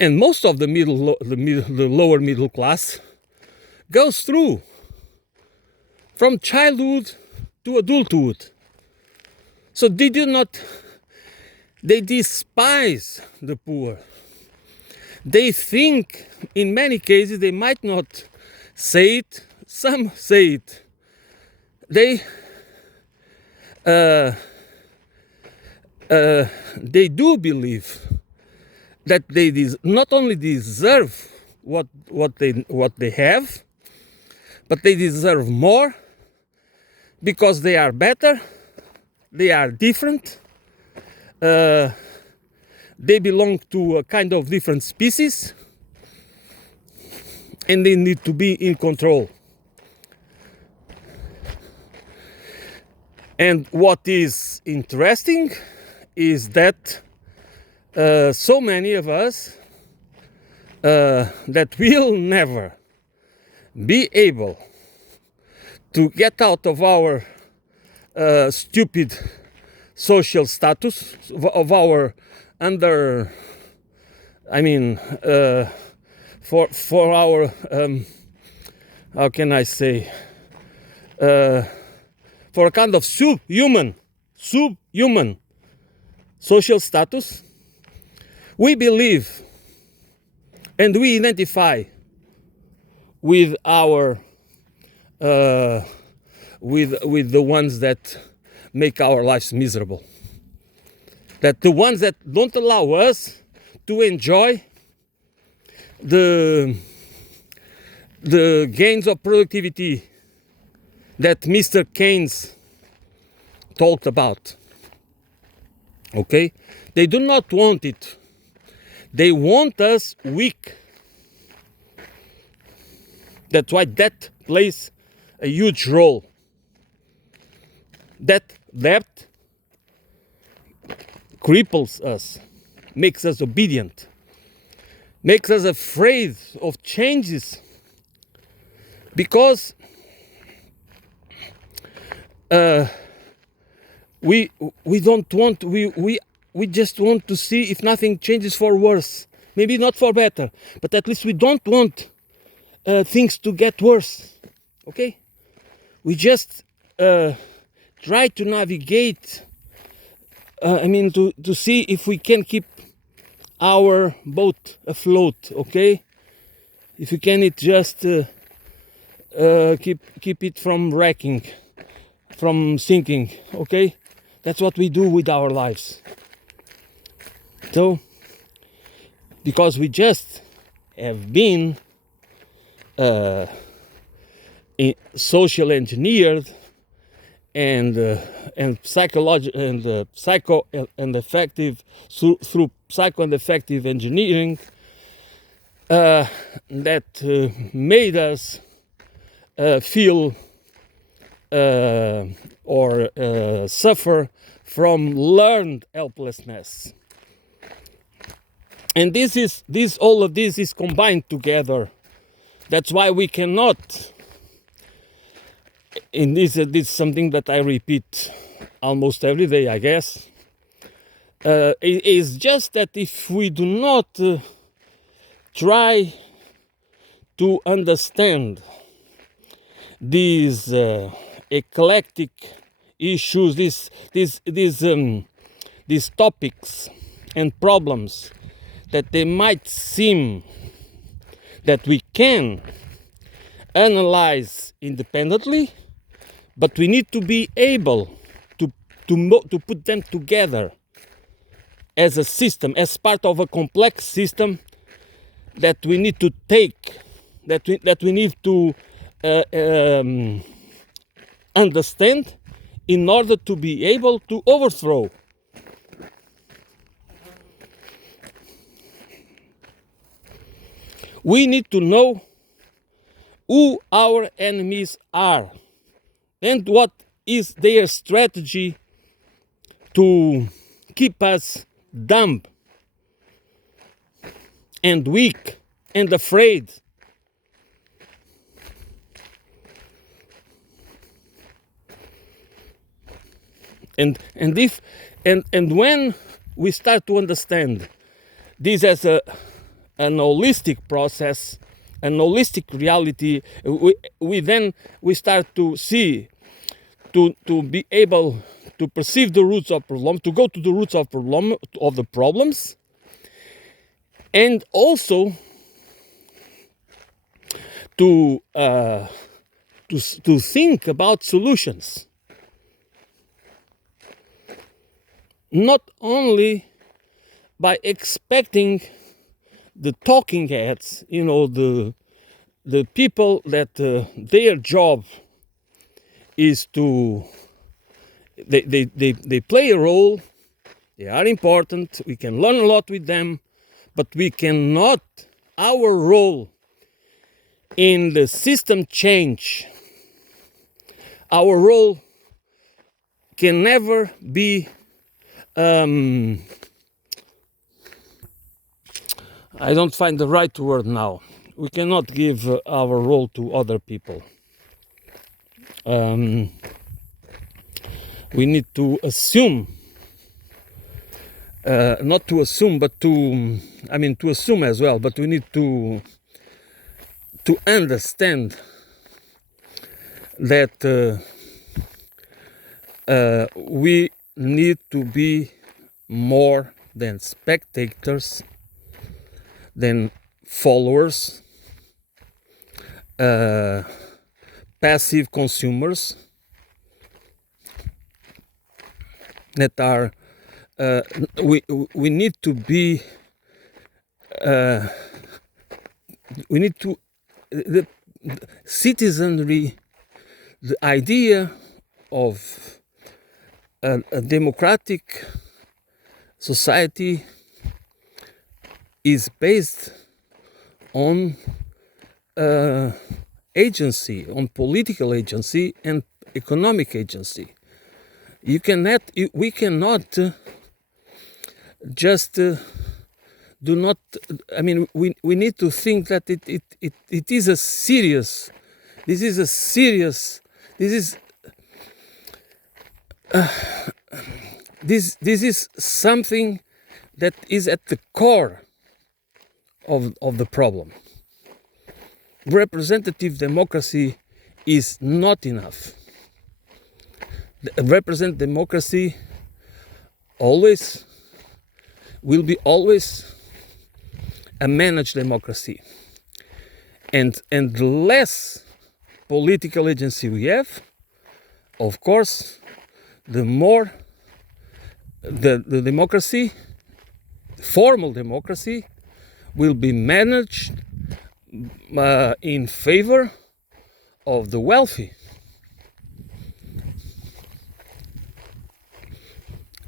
most of the lower middle class goes through from childhood to adulthood. So they despise the poor. They think, in many cases, they might not say it, some say it. They do believe that they not only deserve what they have, but they deserve more because they are better, they are different, they belong to a kind of different species, and they need to be in control. And what is interesting is that so many of us that will never be able to get out of our stupid social status, of our for our how can I say, for a kind of subhuman social status. We believe and we identify with our with the ones that make our lives miserable. That the ones that don't allow us to enjoy the gains of productivity that Mr. Keynes talked about. Okay? They do not want it. They want us weak. That's why that plays a huge role. That debt cripples us, makes us obedient, makes us afraid of changes, because we don't want, we just want to see if nothing changes for worse. Maybe not for better, but at least we don't want things to get worse. Okay? We just try to navigate, to see if we can keep our boat afloat, okay? If we can just keep it from wrecking, from sinking, okay? That's what we do with our lives. So, because we just have been social engineered and psychological and psycho and effective through psycho and effective engineering that made us feel or suffer from learned helplessness. And all of this is combined together. That's why we cannot, and this is something that I repeat almost every day, I guess. It is just that if we do not try to understand these eclectic issues, these topics and problems that they might seem that we can analyze independently, but we need to be able to put them together as a system, as part of a complex system that we need to take, that we need to understand in order to be able to overthrow. We need to know who our enemies are and what is their strategy to keep us dumb and weak and afraid. And when we start to understand this as an holistic process, an holistic reality, we start to see, to be able to perceive the roots of problem, to go to the roots of the problems, and also to think about solutions. Not only by expecting the talking heads, the people that their job is to, they play a role, they are important, we can learn a lot with them, but we cannot, our role in the system change, our role can never be I don't find the right word now. We cannot give our role to other people. We need to assume, not to assume, but to assume as well, but we need to understand that we need to be more than spectators, than followers, passive consumers that are, we need to be, we need to, the citizenry, the idea of a democratic society is based on agency, on political agency and economic agency. We cannot just do not. We need to think that it is a serious. This is a serious. This is. This is something that is at the core of the problem. Representative democracy is not enough. represent democracy always will be always a managed democracy. And the less political agency we have, of course, the more the democracy, formal democracy, will be managed in favor of the wealthy.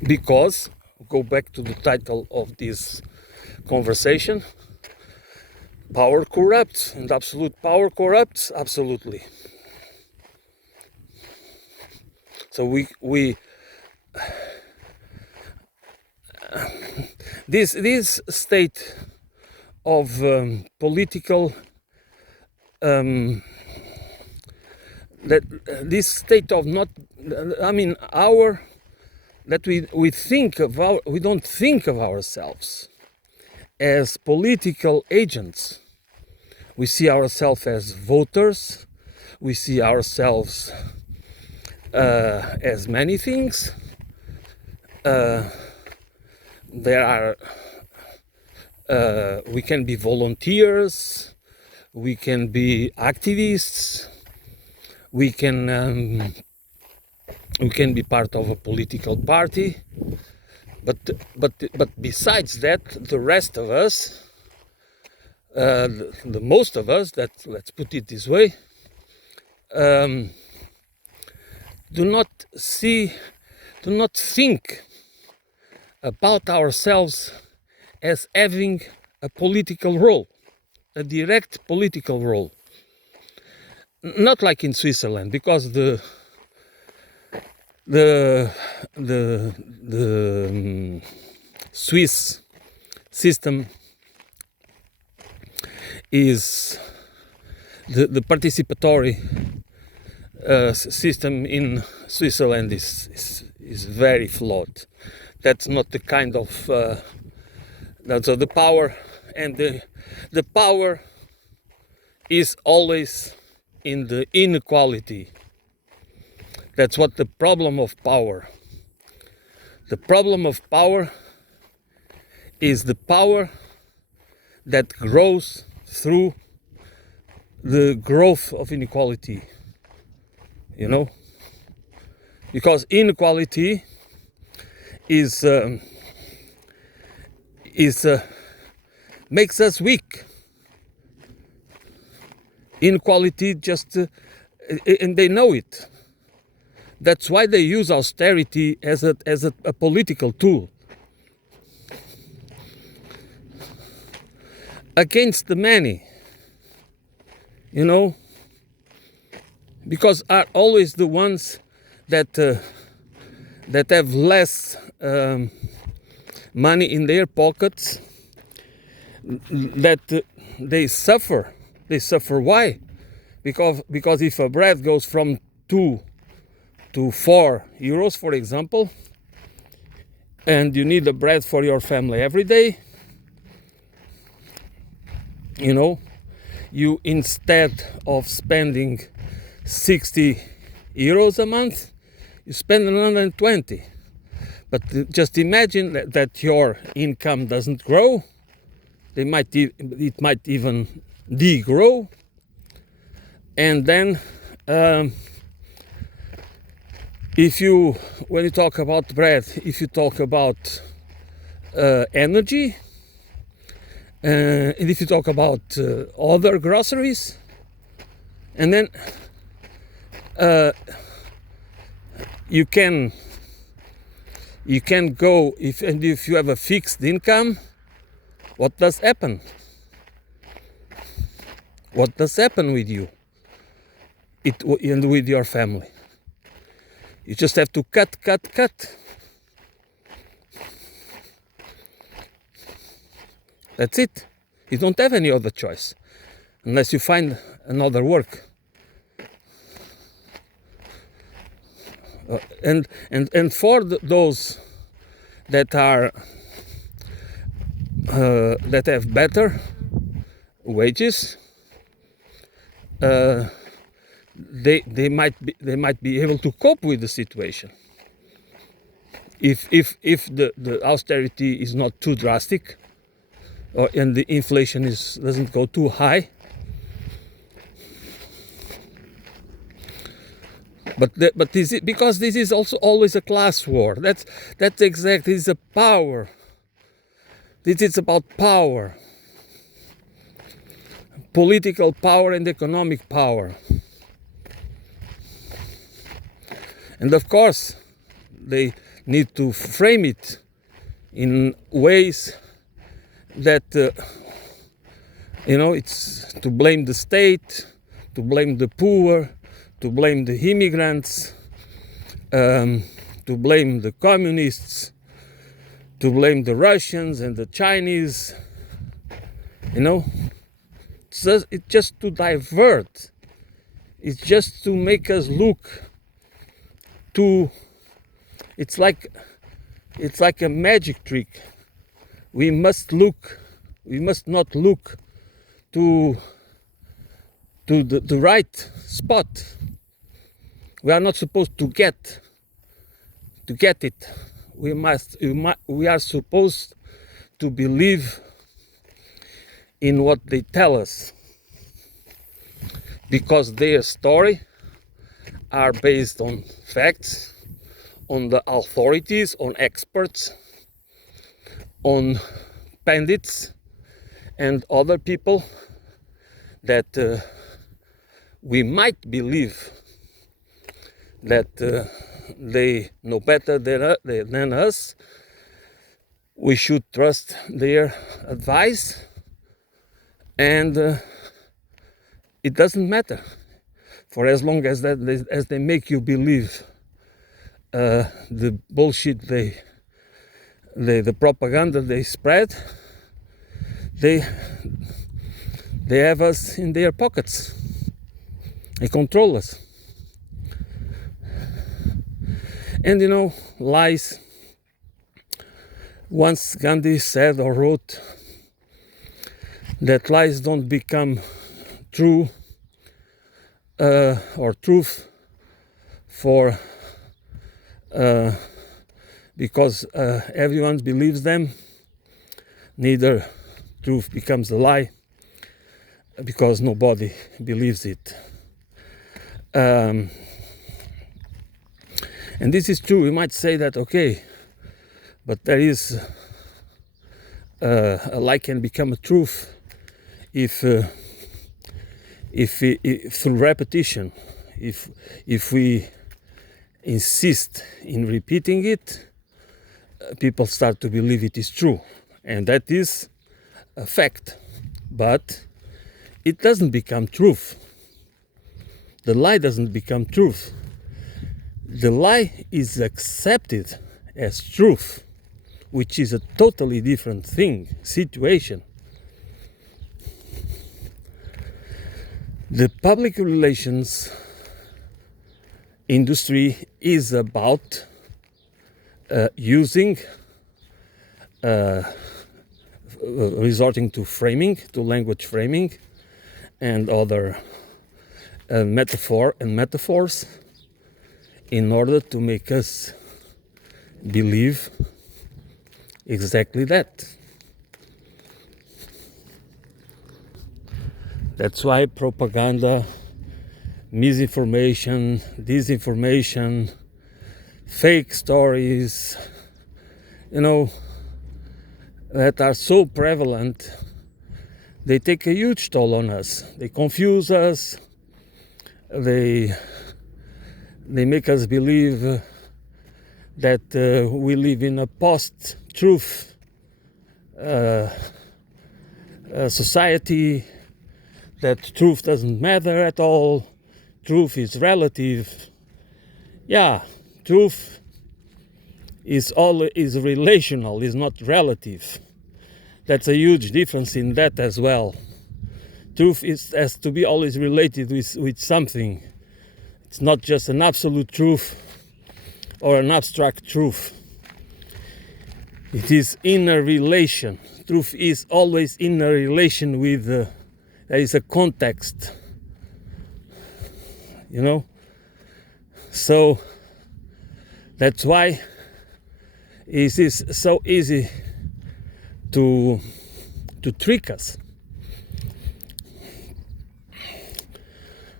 Because, go back to the title of this conversation, power corrupts, and absolute power corrupts absolutely. So this state of political this state of not, I mean, that we think of we don't think of ourselves as political agents. We see ourselves as voters. We see ourselves as many things. There are we can be volunteers, we can be activists, we can be part of a political party, but besides that, the rest of us, the most of us, that, let's put it this way, do not think about ourselves as having a political role, a direct political role. Not like in Switzerland, because the Swiss system is the participatory system in Switzerland is very flawed. That's not the kind of so the power, and the power is always in the inequality. That's what the problem of power. The problem of power is the power that grows through the growth of inequality. You know, because inequality is makes us weak. Inequality just and they know it. That's why they use austerity as a political tool against the many. You know, because are always the ones that have less money in their pockets, that they suffer. They suffer. Why? Because if a bread goes from 2 to 4 euros, for example, and you need the bread for your family every day, you know, you, instead of spending 60 euros a month, you spend 120. But just imagine that your income doesn't grow. It might even degrow. And then when you talk about bread, if you talk about energy, and if you talk about other groceries, and then you can go, if you have a fixed income, what does happen? What does happen with you? And with your family? You just have to cut. That's it. You don't have any other choice unless you find another work. And for those that are that have better wages, they might be able to cope with the situation if the austerity is not too drastic, and the inflation doesn't go too high. But because this is also always a class war. That's exactly, this is a power. This is about power, political power and economic power. And of course, they need to frame it in ways that it's to blame the state, to blame the poor, to blame the immigrants, to blame the communists, to blame the Russians and the Chinese. It's just to divert. It's just to make us look to. It's like a magic trick. We must not look to the right spot. We are not supposed to get it. We are supposed to believe in what they tell us, because their story are based on facts, on the authorities, on experts, on pundits and other people that we might believe that they know better than us. We should trust their advice, and it doesn't matter, for as long as they make you believe the bullshit the propaganda they spread. They have us in their pockets. They control us. And lies. Once Gandhi said or wrote that lies don't become true or truth for because everyone believes them. Neither truth becomes a lie because nobody believes it. And this is true. We might say that, okay, but there is a lie can become a truth if through repetition, if we insist in repeating it, people start to believe it is true, and that is a fact. But it doesn't become truth. The lie doesn't become truth. The lie is accepted as truth, which is a totally different situation. The public relations industry is about resorting to language framing and other metaphors in order to make us believe exactly that. That's why propaganda, misinformation, disinformation, fake stories, that are so prevalent, they take a huge toll on us. They confuse us. They make us believe that we live in a post-truth society, that truth doesn't matter at all. Truth is relative. Yeah, truth is relational, is not relative. That's a huge difference in that as well. Truth has to be always related with something. It's not just an absolute truth or an abstract truth. It is in a relation. Truth is always in a relation with, there is a context. you know. So that's why it is so easy to trick us,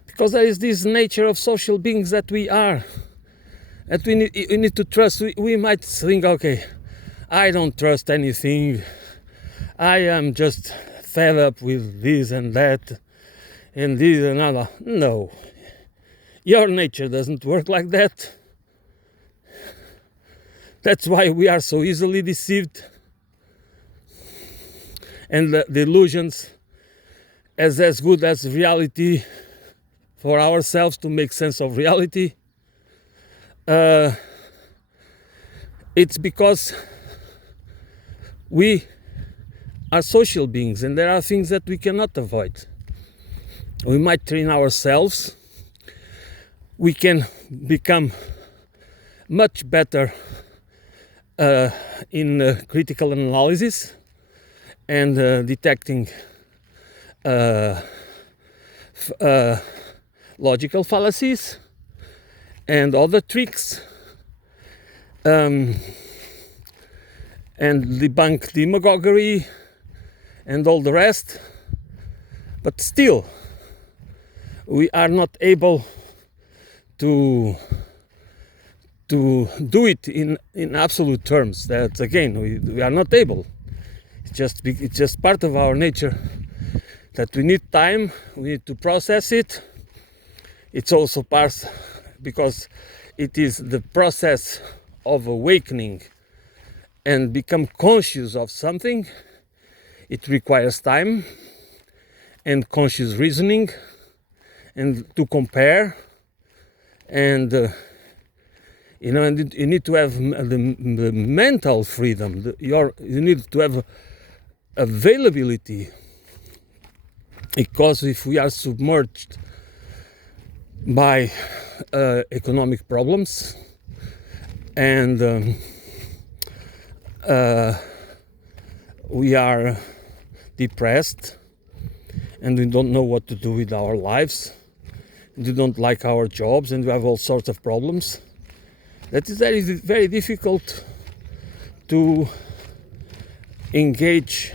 because there is this nature of social beings that we are, that we need to trust. We might think, okay, I don't trust anything, I am just fed up with this and that and this and other. No, your nature doesn't work like that. That's why we are so easily deceived, and the illusions as good as reality for ourselves to make sense of reality. It's because we are social beings, and there are things that we cannot avoid. We might train ourselves, we can become much better in critical analysis and detecting logical fallacies and other tricks, and debunk demagoguery and all the rest. But still, we are not able to do it in absolute terms. That again, we are not able. It's just part of our nature that we need time, we need to process it. It's also part because it is the process of awakening and become conscious of something. It requires time and conscious reasoning and to compare, and and you need to have the mental freedom. You need to have availability, because if we are submerged by economic problems and we are depressed and we don't know what to do with our lives, we don't like our jobs, and we have all sorts of problems, that is very, very difficult to engage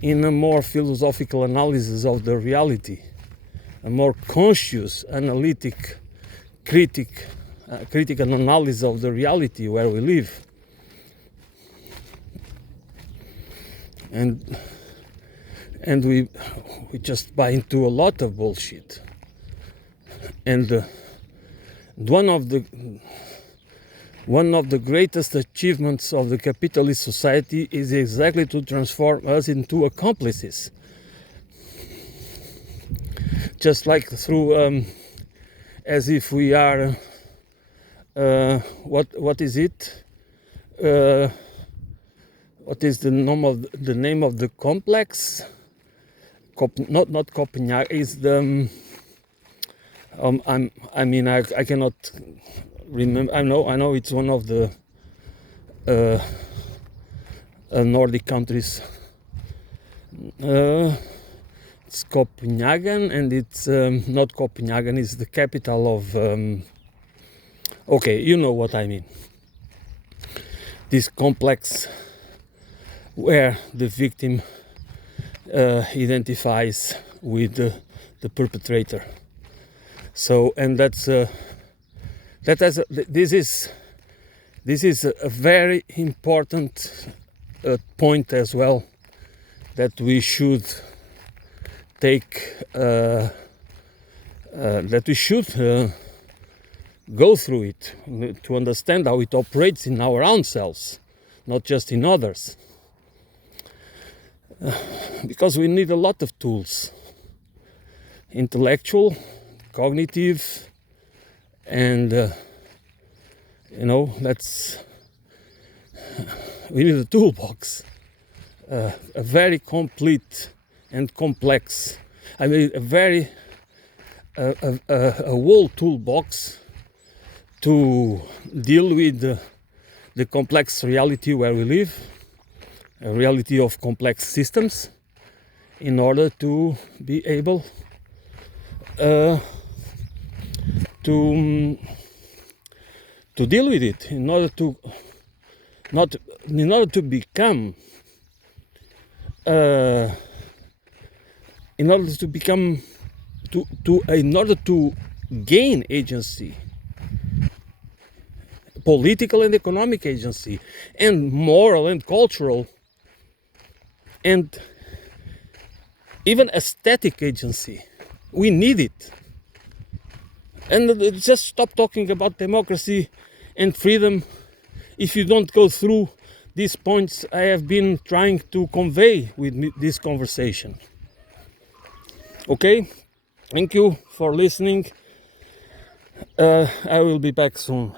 in a more philosophical analysis of the reality, a more conscious, analytic, critical analysis of the reality where we live. And we just buy into a lot of bullshit. And one of the greatest achievements of the capitalist society is exactly to transform us into accomplices. Just like through, as if we are, what is it? What is the name of the complex? Not Copenhagen. Is the I cannot remember. I know it's one of the Nordic countries. It's Copenhagen, and it's not Copenhagen. It's the capital of. Okay, you know what I mean. This complex where the victim identifies with the perpetrator. So, and this is a very important point as well, that we should take, that we should go through it to understand how it operates in our own selves, not just in others. Because we need a lot of tools, intellectual, cognitive, and we need a toolbox, a very complete and complex, a whole toolbox to deal with the complex reality where we live, a reality of complex systems, in order to be able to deal with it, in order to become in order to gain agency, political and economic agency, and moral and cultural, and even aesthetic agency. We need it. And just stop talking about democracy and freedom if you don't go through these points I have been trying to convey with this conversation. Okay? Thank you for listening. I will be back soon.